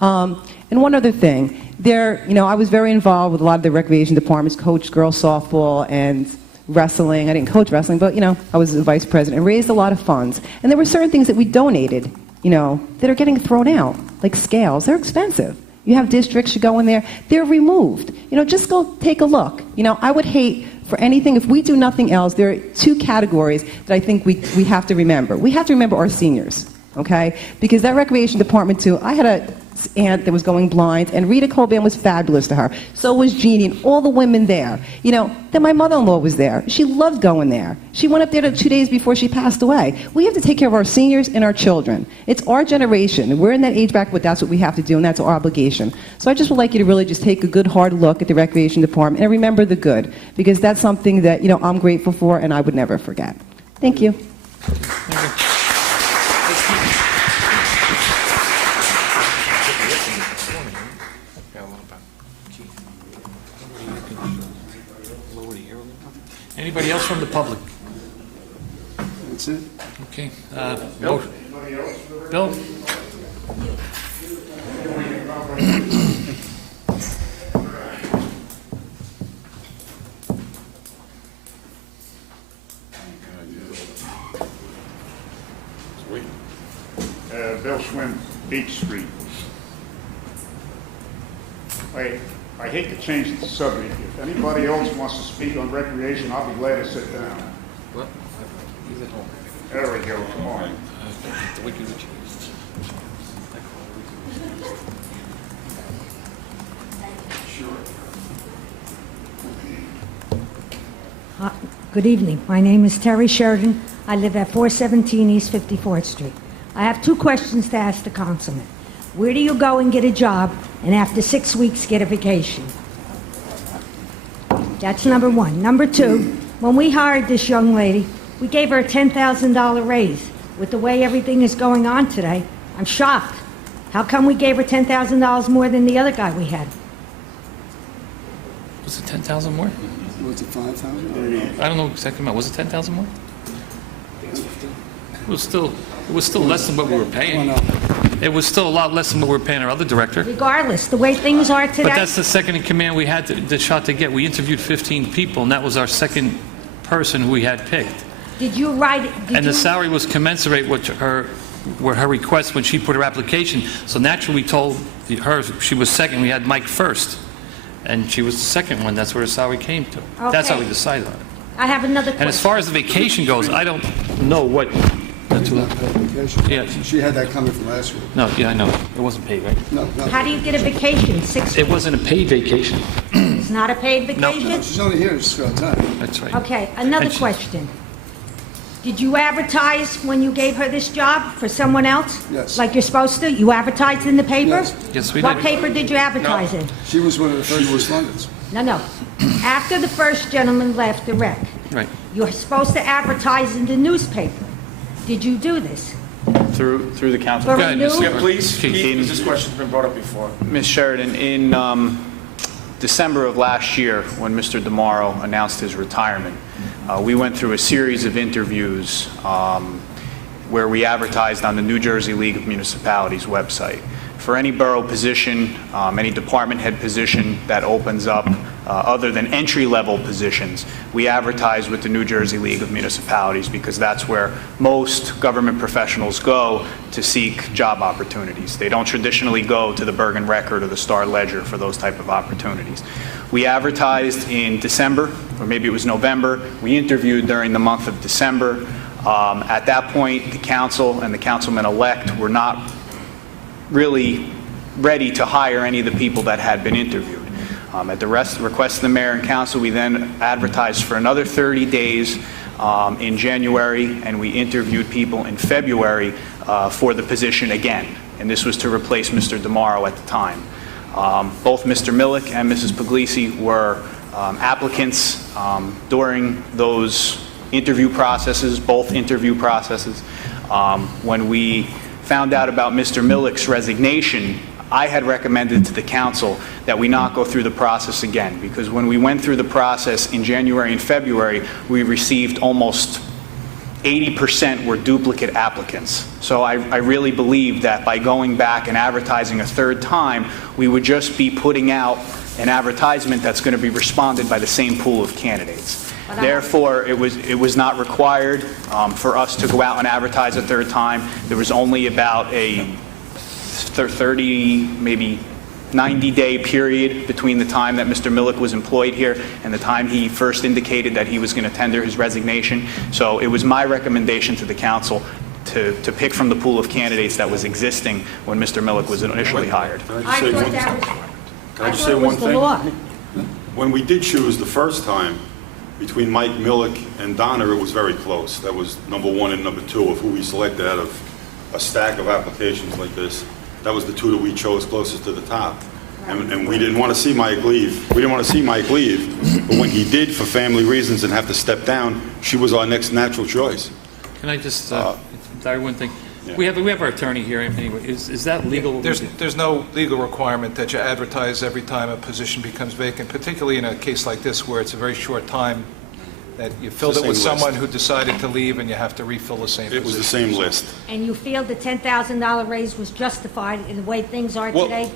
And one other thing, you know, I was very involved with a lot of the recreation departments, coached girls softball and wrestling. I didn't coach wrestling, but, you know, I was the vice president and raised a lot of funds. And there were certain things that we donated, you know, that are getting thrown out, like scales. They're expensive. You have districts, you go in there, they're removed. You know, just go take a look. You know, I would hate for anything, if we do nothing else, there are 2 categories that I think we have to remember. We have to remember our seniors, okay? Because that recreation department, too, I had an aunt that was going blind, and Rita Coban was fabulous to her. So was Jeannie and all the women there. You know, then my mother-in-law was there. She loved going there. She went up there 2 days before she passed away. We have to take care of our seniors and our children. It's our generation. We're in that age bracket, but that's what we have to do, and that's our obligation. So I just would like you to really just take a good, hard look at the recreation department and remember the good, because that's something that, you know, I'm grateful for and I would never forget. Thank you. Anybody else from the public? That's it. Okay. Bill? Bill? Bill Schwinn, Beach Street. I hate to change the subject. If anybody else wants to speak on recreation, I'll be glad to sit down. What? He's at home. There we go, come on. The wicked witch. Good evening. My name is Terry Sheridan. I live at 417 East 54th Street. I have 2 questions to ask the councilman. Where do you go and get a job and after 6 weeks get a vacation? That's number 1. Number 2, when we hired this young lady, we gave her a $10,000 raise. With the way everything is going on today, I'm shocked. How come we gave her $10,000 more than the other guy we had? Was it 10,000 more? Was it 5,000? I don't know exactly. Was it 10,000 more? It was still less than what we were paying. It was still a lot less than what we were paying our other director. Regardless, the way things are today... But that's the second in command we had the shot to get. We interviewed 15 people, and that was our second person who we had picked. Did you write, And the salary was commensurate with her request when she put her application. So naturally, we told her she was second. We had Mike first, and she was the second one. That's where the salary came to. That's how we Okay. decided on it. I have another And as question. far as the vacation goes, I don't know what... Yeah. She had that coming from last week. No, yeah, I know. It wasn't paid, right? No, How do you get a vacation? 6 It wasn't a paid vacation. It's not a paid No. vacation? she's only here a short time. That's right. Okay, another And she- question. Did you advertise when you gave her this job for someone else? Yes. Like you're supposed to? You advertised in the paper? Yes. Yes, we What did. paper did you advertise in? She was one of the first responders. No. After the first gentleman left the wreck, Right. you're supposed to advertise in the newspaper. Did you do this? Through the council. For Go ahead, renew- Mr. Yeah, please, Keith. Keith, 'cause this question's been brought up before. Ms. Sheridan, in December of last year, when Mr. DeMauro announced his retirement, we went through a series of interviews where we advertised on the New Jersey League of Municipalities website. For any borough position, any department head position that opens up, other than entry-level positions, we advertise with the New Jersey League of Municipalities because that's where most government professionals go to seek job opportunities. They don't traditionally go to the Bergen Record or the Star Ledger for those type of opportunities. We advertised in December, or maybe it was November. We interviewed during the month of December. At that point, the council and the councilman-elect were not really ready to hire any of the people that had been interviewed. At the request of the mayor and council, we then advertised for another 30 days in January, and we interviewed people in February for the position again. And this was to replace Mr. DeMauro at the time. Both Mr. Millick and Mrs. Puglisi were applicants during those interview processes, both interview processes. When we found out about Mr. Millick's resignation, I had recommended to the council that we not go through the process again, because when we went through the process in January and February, we received almost 80% were duplicate applicants. So I really believe that by going back and advertising a third time, we would just be putting out an advertisement that's going to be responded by the same pool of candidates. Therefore, it was not required for us to go out and advertise a third time. There was only about a 30, maybe 90-day period between the time that Mr. Millick was employed here and the time he first indicated that he was going to tender his resignation. So it was my recommendation to the council to pick from the pool of candidates that was existing when Mr. Millick was initially hired. Can I I just say thought one that thing? was, Can I I just thought say it one was the law. thing? When we did choose the first time between Mike Millick and Donna, it was very close. That was number one and number two of who we selected out of a stack of applications like this. That was the two that we chose closest to the top. And we didn't want to see Mike leave. We didn't want to see Mike leave. But when he did, for family reasons, and have to step down, she was our next natural choice. Can I just, Larry, one thing? Yeah. We have our attorney here, anyway. Is that legal? There's no legal requirement that you advertise every time a position becomes vacant, particularly in a case like this where it's a very short time that you filled the it with same list. someone who decided to leave and you have to refill the same position. It was the same list. And you feel the $10,000 raise was justified in the way things are Well, today?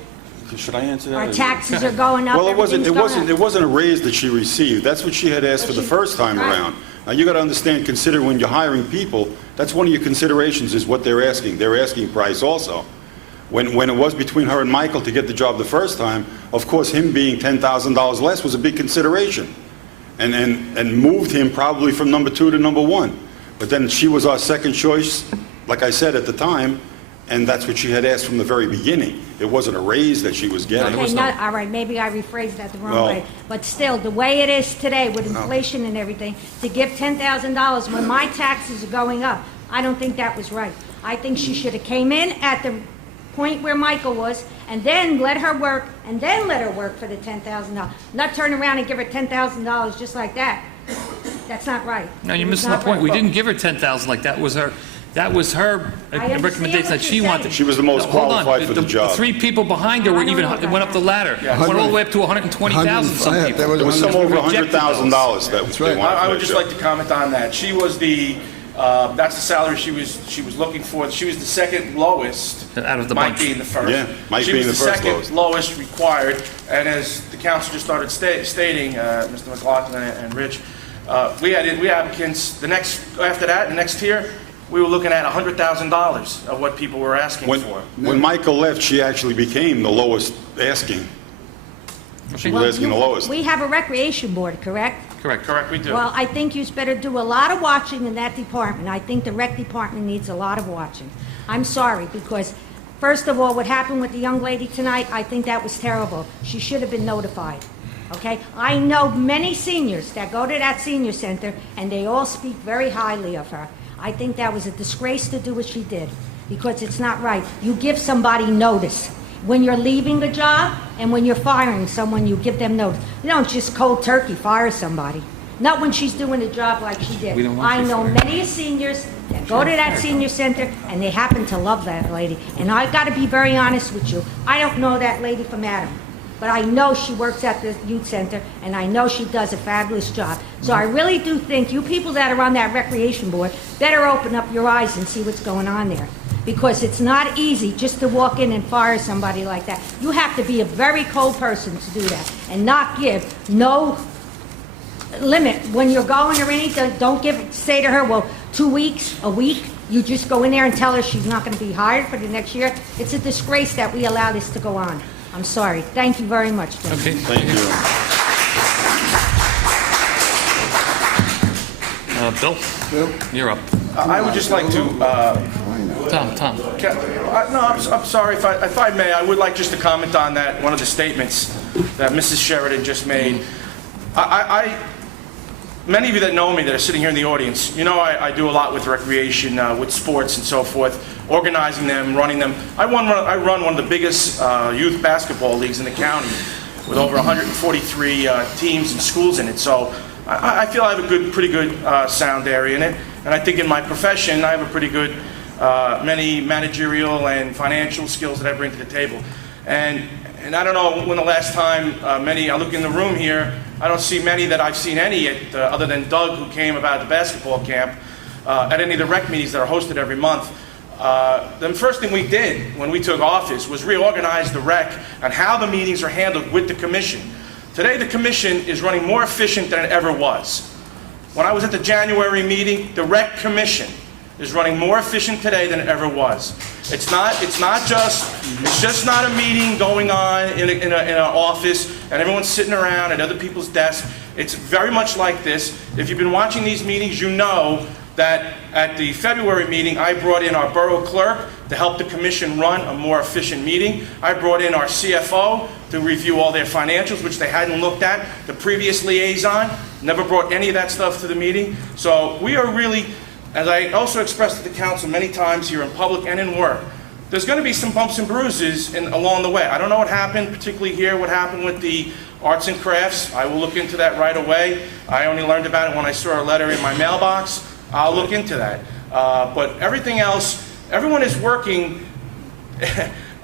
Should I answer that? Our taxes are going up, Well, everything's going up. it wasn't a raise that she received. That's what she had asked for the first time Right. around. Now, you got to understand, consider when you're hiring people, that's one of your considerations is what they're asking. They're asking price also. When it was between her and Michael to get the job the first time, of course, him being $10,000 less was a big consideration. And moved him probably from number two to number one. But then she was our second choice, like I said at the time, and that's what she had asked from the very beginning. It wasn't a raise that she was getting. Okay, all right, maybe I rephrased that the wrong Well- way. But still, the way it is today with inflation and everything, to give $10,000 when my taxes are going up, I don't think that was right. I think she should have came in at the point where Michael was, and then let her work, and then let her work for the $10,000. Not turn around and give her $10,000 just like that. That's not right. No, you're It's missing the not point. We right. didn't give her 10,000 like that. That was her I understand recommendation what that she you're wanted. saying. She was the most No, hold on. qualified for the job. The three people behind her I were don't even know about went up the ladder. Went all the way up to 120,000 some 105, people. that was It was some over Rejected those. $100,000 that That's they right. wanted I for would that just job. like to comment on that. She was that's the salary she was looking for. She was the second lowest. Out of the Mike bunch. being the first. Yeah, Mike she being was the first second lowest required. And as the council just started stating, Mr. McLaughlin and Rich, we had applicants, after that, the next tier, we were looking at $100,000 of what people were asking for. When Michael left, she actually became the lowest asking. She was asking the lowest. We have a recreation board, correct? Correct, we do. Well, I think you better do a lot of watching in that department. I think the rec department needs a lot of watching. I'm sorry, because first of all, what happened with the young lady tonight, I think that was terrible. She should have been notified, okay? I know many seniors that go to that senior center, and they all speak very highly of her. I think that was a disgrace to do what she did, because it's not right. You give somebody notice. When you're leaving the job and when you're firing someone, you give them notice. You don't just cold turkey fire somebody. Not when she's doing a job like she did. I know many seniors that go to that senior center and they happen to love that lady. And I got to be very honest with you. I don't know that lady from Adam, but I know she works at the youth center and I know she does a fabulous job. So I really do think you people that are on that recreation board better open up your eyes and see what's going on there. Because it's not easy just to walk in and fire somebody like that. You have to be a very cold person to do that and not give no limit. When you're going or anything, don't say to her, well, 2 weeks, a week. You just go in there and tell her she's not going to be hired for the next year. It's a disgrace that we allow this to go on. I'm sorry. Thank you very much, gentlemen. Okay, Thank you. Bill, you're up. I would just like to... Tom. No, I'm sorry. If I may, I would like just to comment on that, one of the statements that Mrs. Sheridan just made. Many of you that know me that are sitting here in the audience, you know I do a lot with recreation, with sports and so forth, organizing them, running them. I run one of the biggest youth basketball leagues in the county with over 143 teams and schools in it. So I feel I have a pretty good sound area in it. And I think in my profession, I have a pretty good many managerial and financial skills that I bring to the table. And I don't know when the last time I look in the room here, I don't see many that I've seen any other than Doug, who came about the basketball camp, at any of the rec meetings that are hosted every month. The first thing we did when we took office was reorganize the rec and how the meetings are handled with the commission. Today the commission is running more efficient than it ever was. When I was at the January meeting, the rec commission is running more efficient today than it ever was. It's just not a meeting going on in an office and everyone's sitting around at other people's desks. It's very much like this. If you've been watching these meetings, you know that at the February meeting, I brought in our borough clerk to help the commission run a more efficient meeting. I brought in our CFO to review all their financials, which they hadn't looked at. The previous liaison never brought any of that stuff to the meeting. So we are really, as I also expressed to the council many times here in public and in work, there's going to be some bumps and bruises along the way. I don't know what happened, particularly here, what happened with the arts and crafts. I will look into that right away. I only learned about it when I saw a letter in my mailbox. I'll look into that. But everything else, everyone is working,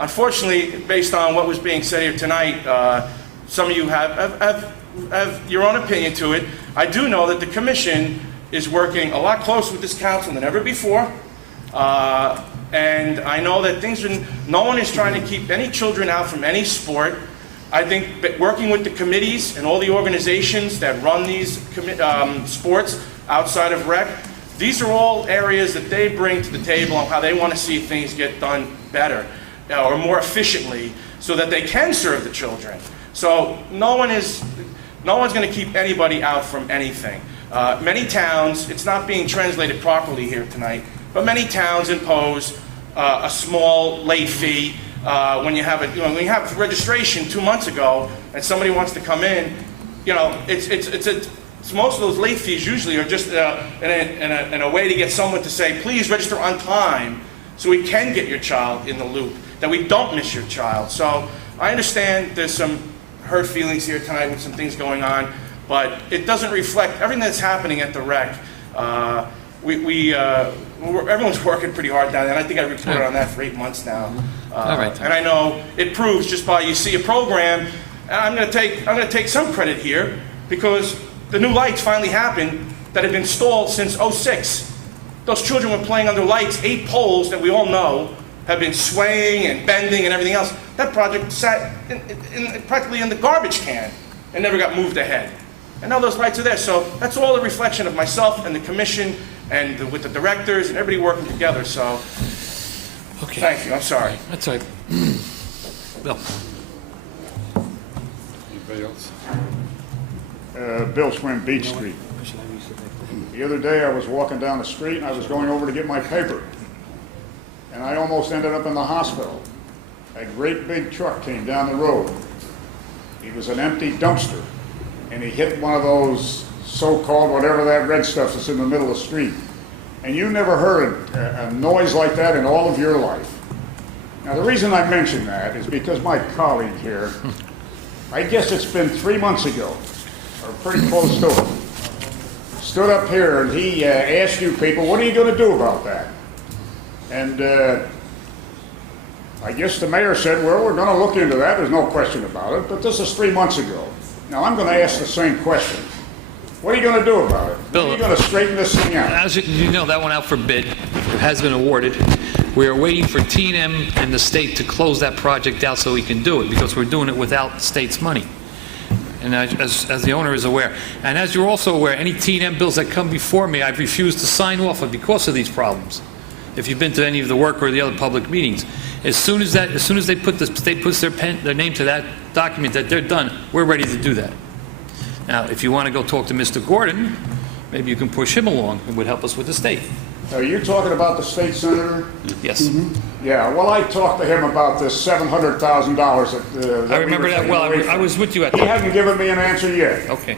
unfortunately, based on what was being said here tonight. Some of you have your own opinion to it. I do know that the commission is working a lot closer with this council than ever before. And I know that no one is trying to keep any children out from any sport. I think working with the committees and all the organizations that run these sports outside of rec, these are all areas that they bring to the table on how they want to see things get done better or more efficiently so that they can serve the children. So no one's going to keep anybody out from anything. Many towns, it's not being translated properly here tonight, but many towns impose a small late fee when you have registration 2 months ago and somebody wants to come in. Most of those late fees usually are just in a way to get someone to say, please register on time so we can get your child in the loop, that we don't miss your child. So I understand there's some hurt feelings here tonight with some things going on, but it doesn't reflect everything that's happening at the rec. Everyone's working pretty hard down there, and I think I reported on that for 8 months now. All right. And I know it proves just by you see a program, and I'm going to take some credit here because the new lights finally happened that have been installed since '06. Those children were playing under lights, 8 poles that we all know have been swaying and bending and everything else. That project sat practically in the garbage can and never got moved ahead. And now those rights are there. So that's all a reflection of myself and the commission and with the directors and everybody working together. So, Okay. thank you. I'm sorry. That's all right. Bill? Anybody else? Bill Swim, Beach Street. The other day, I was walking down the street, and I was going over to get my paper, and I almost ended up in the hospital. A great big truck came down the road. He was an empty dumpster, and he hit one of those so-called whatever that red stuff that's in the middle of the street. And you never heard a noise like that in all of your life. Now, the reason I mention that is because my colleague here, I guess it's been 3 months ago, or pretty close to it, stood up here and he asked you people, what are you going to do about that? And I guess the mayor said, well, we're going to look into that. There's no question about it. But this is 3 months ago. Now, I'm going to ask the same question. What are you going to do about it? Bill, How are you going to straighten this thing out? As you know, that went out for bid. It has been awarded. We are waiting for T&M and the state to close that project out so we can do it, because we're doing it without the state's money. And as the owner is aware. And as you're also aware, any T&M bills that come before me, I've refused to sign off on because of these problems. If you've been to any of the work or the other public meetings, as soon as they put the state puts their name to that document that they're done, we're ready to do that. Now, if you want to go talk to Mr. Gordon, maybe you can push him along. It would help us with the state. Are you talking about the state senator? Yes. Yeah, well, I talked to him about this $700,000 that I remember that well. I was with you at He that. hasn't given me an answer yet. Okay.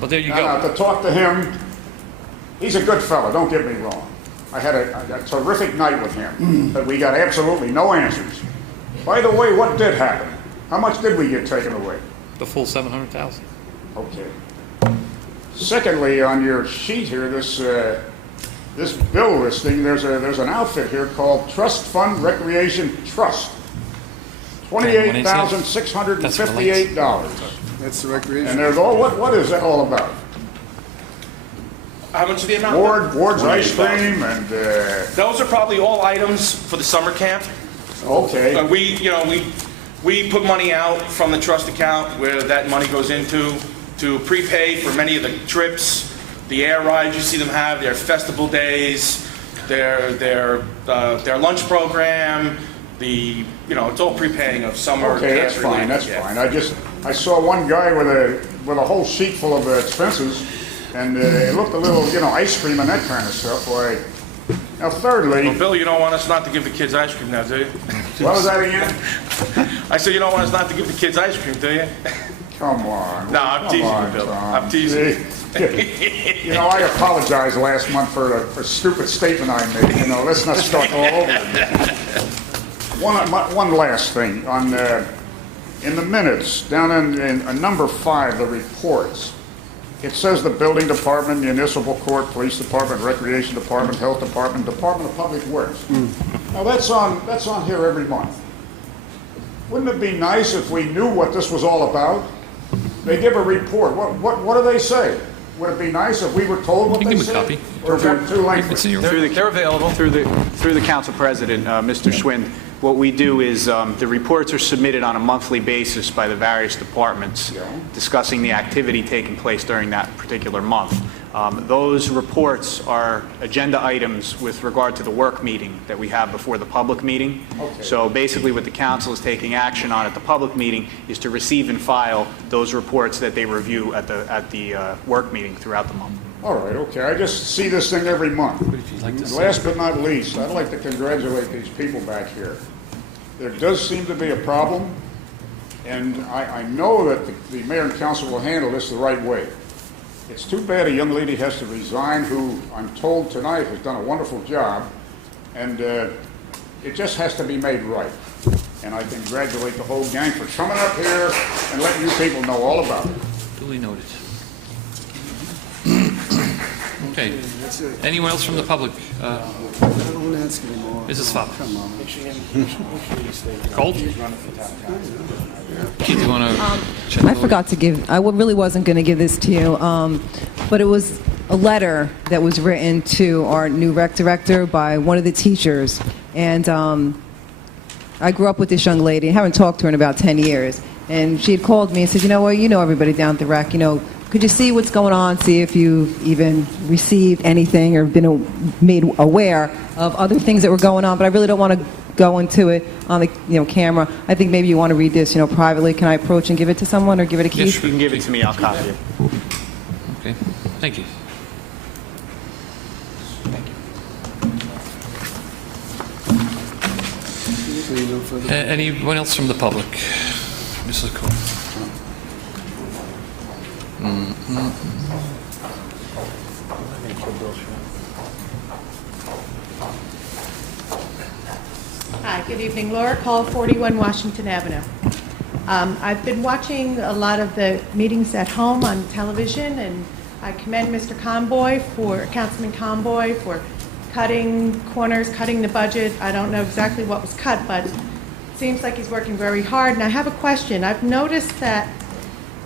Well, there you Now, go. to talk to him, he's a good fellow, don't get me wrong. I had a terrific night with him, but we got absolutely no answers. By the way, what did happen? How much did we get taken away? The full 700,000. Okay. Secondly, on your sheet here, this bill listing, there's an outfit here called Trust Fund Recreation Trust. $28,658. That's the recreation. And there's all, what is that all about? How much of the amount? Ward's ice cream and, Those are probably all items for the summer camp. okay. We put money out from the trust account where that money goes into to prepay for many of the trips, the air rides you see them have, their festival days, their lunch program, it's all prepaying of summer Okay, camp that's fine, related, that's yeah. fine. I saw one guy with a whole sheet full of expenses, and it looked a little, ice cream and that kind of stuff. Why? Now, thirdly, Well, Bill, you don't want us not to give the kids ice cream now, do you? what was that again? I said you don't want us not to give the kids ice cream, do you? Come on. No, I'm teasing you, Bill. I'm teasing you. I apologized last month for a stupid statement I made. Let's not start all over again. One last thing. In the minutes, down in number 5, the reports, it says the building department, municipal court, police department, recreation department, health department, Department of Public Works. Now, that's on here every month. Wouldn't it be nice if we knew what this was all about? They give a report. What do they say? Would it be nice if we were told what You they can give said? me a copy. Or is that too lengthy? It's in your- They're available. Through the council president, Mr. Schwind, what we do is the reports are submitted on a monthly basis by the various departments discussing the activity taking place during that particular month. Those reports are agenda items with regard to the work meeting that we have before the public meeting. Okay. So basically what the council is taking action on at the public meeting is to receive and file those reports that they review at the work meeting throughout the month. All right, okay. I just see this thing every month. Last but not least, I'd like to congratulate these people back here. There does seem to be a problem, and I know that the mayor and council will handle this the right way. It's too bad a young lady has to resign who, I'm told tonight, has done a wonderful job, and it just has to be made right. And I congratulate the whole gang for coming up here and letting you people know all about it. Duly noted. Okay. Anyone else from the public? I don't ask anymore. Mrs. Fava. Come on. Cold? Keith, you want to check? I forgot to give, I really wasn't going to give this to you, but it was a letter that was written to our new rec director by one of the teachers. And I grew up with this young lady. I haven't talked to her in about 10 years. And she had called me and said, well, everybody down at the rec, could you see what's going on, see if you even received anything or been made aware of other things that were going on? But I really don't want to go into it on the camera. I think maybe you want to read this privately. Can I approach and give it to someone or give it to Keith? You can give it to me, I'll copy it. Okay, thank you. Anyone else from the public? Mrs. Cole. Hi, good evening. Laura Cole, 41 Washington Avenue. I've been watching a lot of the meetings at home on television, and I commend Mr. Councilman Conboy, for cutting corners, cutting the budget. I don't know exactly what was cut, but it seems like he's working very hard. And I have a question. I've noticed that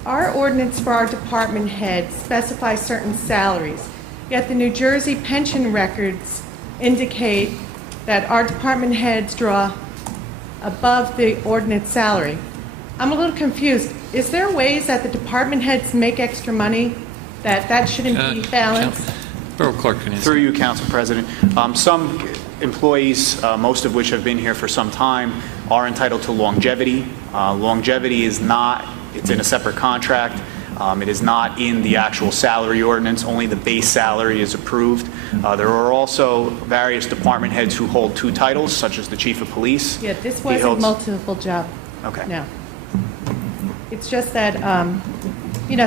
our ordinance for our department heads specifies certain salaries, yet the New Jersey pension records indicate that our department heads draw above the ordinance salary. I'm a little confused. Is there ways that the department heads make extra money that shouldn't be balanced? Borough Clerk can answer. Through you, Council President. Some employees, most of which have been here for some time, are entitled to longevity. Longevity is not, it's in a separate contract. It is not in the actual salary ordinance. Only the base salary is approved. There are also various department heads who hold two titles, such as the Chief of Police. Yeah, this was a multiple job. Okay. No. It's just that,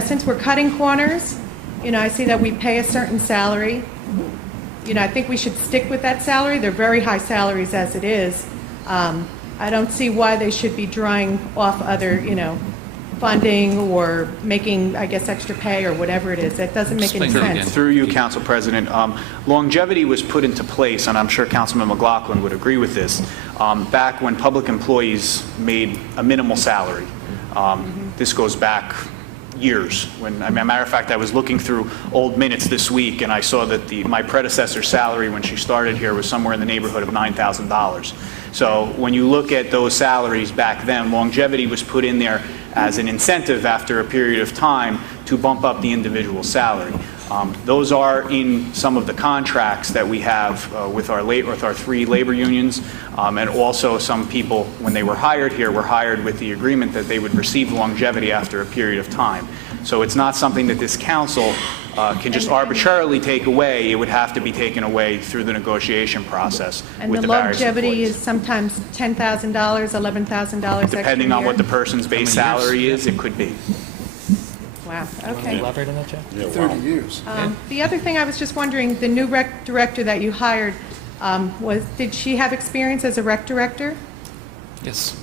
since we're cutting corners, I see that we pay a certain salary. I think we should stick with that salary. They're very high salaries as it is. I don't see why they should be drawing off other, funding or making, I guess, extra pay or whatever it is. That doesn't make any sense. Through you, Council President. Longevity was put into place, and I'm sure Councilman McLaughlin would agree with this, back when public employees made a minimal salary. This goes back years. When, as a matter of fact, I was looking through old minutes this week, and I saw that my predecessor's salary when she started here was somewhere in the neighborhood of $9,000. So when you look at those salaries back then, longevity was put in there as an incentive after a period of time to bump up the individual salary. Those are in some of the contracts that we have with our three labor unions, and also some people, when they were hired here, were hired with the agreement that they would receive longevity after a period of time. So it's not something that this council can just arbitrarily take away. It would have to be taken away through the negotiation process And with the the various longevity employees. is sometimes $10,000, $11,000 extra Depending on year. what the person's base salary is, it could be. Wow, okay. Elaborate on that, Jeff? 30 years. The other thing I was just wondering, the new rec director that you hired, did she have experience as a rec director? Yes.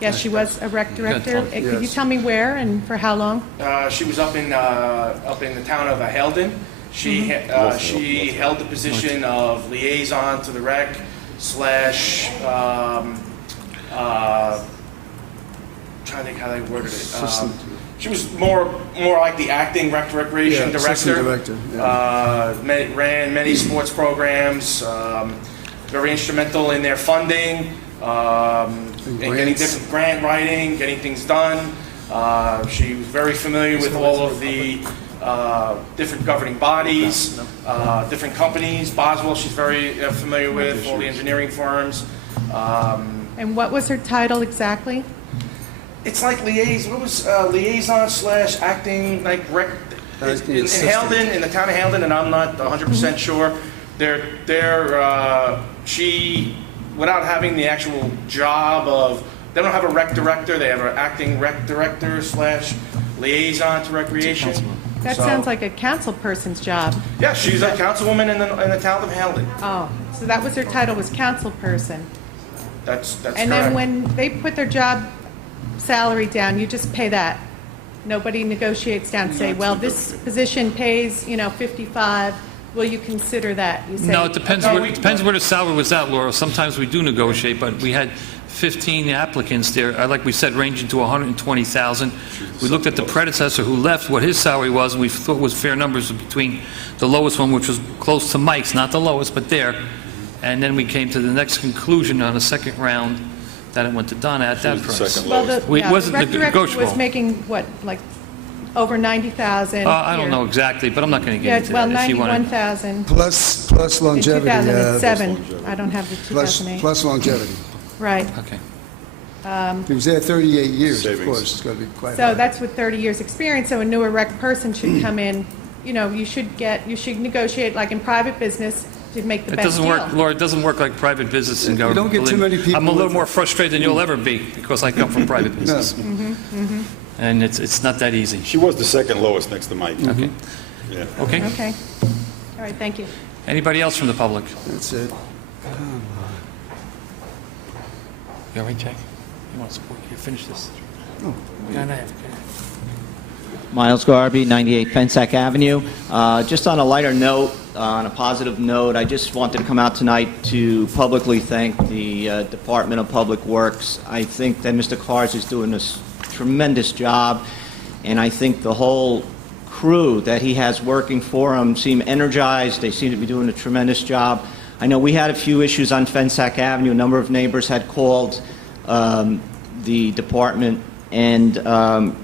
Yes, she was a rec director. Tom. Could you Yes. tell me where and for how long? She was up in the town of Halden. She held the position of liaison to the rec slash trying to think how they worded it. She was more like the acting recreation Yeah, director. assistant director, yeah. Ran many sports programs. Very instrumental in their funding, in getting grants. different grant writing, getting things done. She was very familiar with all of the different governing bodies, different companies. Boswell, she's very familiar with all the engineering firms. And what was her title exactly? It's like liaison slash acting, like rec. In Halden, in the town of Halden, and I'm not 100% sure. She, without having the actual job of, they don't have a rec director. They have an acting rec director slash liaison to recreation. That So- sounds like a council person's job. Yeah, she's a councilwoman in the town of Halden. Oh, so that was her title, was council person. That's correct. And then when they put their job salary down, you just pay that? Nobody negotiates down, say, well, this position pays, 55, will you consider that? You say, No, it depends where the salary was at, Laura. Sometimes we do negotiate, but we had 15 applicants there, like we said, ranging to 120,000. We looked at the predecessor who left, what his salary was, and we thought was fair numbers between the lowest one, which was close to Mike's, not the lowest, but there. And then we came to the next conclusion on the second round that it went to Donna at that price. Well, the It wasn't rec director negotiable. was making, what, like over 90,000 I don't here. know exactly, but I'm not going to Yeah, get into well, that. If you wanna- 91,000 Plus in longevity. 2007. I don't have the Plus 2008. longevity. Right. Okay. He was there 38 years, of Savings. course, it's going to be quite So high. that's with 30 years' experience, so a newer rec person should come in, you know, you should negotiate, like in private business, to make the It best doesn't deal. work, Laura, it doesn't work like private business and You government. don't get too Believe me. many people I'm a little with- more frustrated than you'll ever be, because I come from private business. Mm-hmm, And it's not that easy. She was the second lowest next to Mike. Okay. Yeah. Okay? Okay. All right, thank you. Anybody else from the public? That's it. You all right, Jack? You want to support? You finish this? Yeah, no, Miles Garvey, 98 Fensack Avenue. Just on a lighter note, on a positive note, I just wanted to come out tonight to publicly thank the Department of Public Works. I think that Mr. Cars is doing a tremendous job, and I think the whole crew that he has working for him seem energized. They seem to be doing a tremendous job. I know we had a few issues on Fensack Avenue. A number of neighbors had called the department and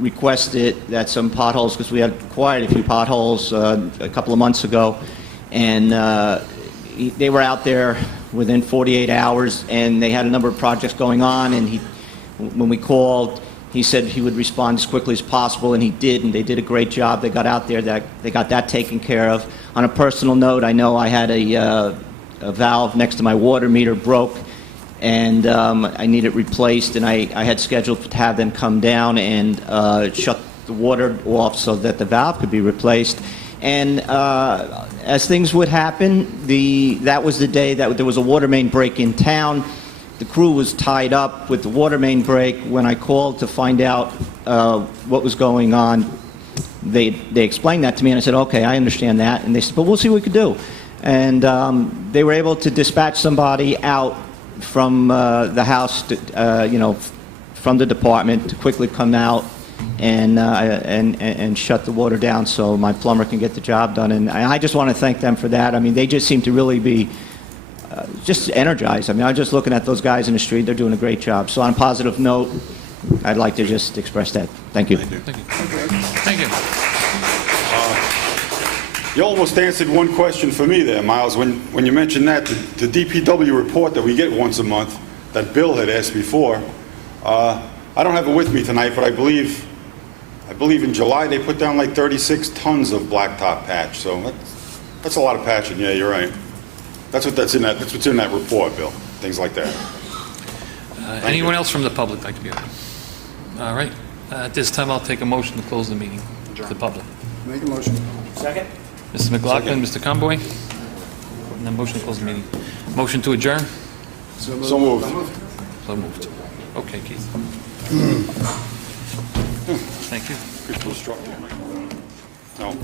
requested that some potholes, because we had acquired a few potholes a couple of months ago, and they were out there within 48 hours, and they had a number of projects going on, and when we called, he said he would respond as quickly as possible, and he did, and they did a great job. They got out there, they got that taken care of. On a personal note, I know I had a valve next to my water meter broke, and I need it replaced, and I had scheduled to have them come down and shut the water off so that the valve could be replaced. And as things would happen, that was the day that there was a water main break in town. The crew was tied up with the water main break. When I called to find out what was going on, they explained that to me, and I said, okay, I understand that. And they said, but we'll see what we could do. And they were able to dispatch somebody out from the house, from the department, to quickly come out and shut the water down so my plumber can get the job done. And I just want to thank them for that. I mean, they just seem to really be just energized. I mean, I'm just looking at those guys in the street. They're doing a great job. So on a positive note, I'd like to just express that. Thank you. Thank you. You almost answered one question for me there, Miles, when you mentioned that, the DPW report that we get once a month, that Bill had asked before. I don't have it with me tonight, but I believe in July they put down like 36 tons of blacktop patch, so that's a lot of patching. Yeah, you're right. That's what's in that report, Bill. Things like that. Anyone else from the public like to be heard? All right. At this time, I'll take a motion to close the meeting to the public. Make a motion. Second? Mr. McLaughlin, Mr. Conboy? And then motion to close the meeting. Motion to adjourn? So moved. So moved. Okay, Keith. Thank you. No.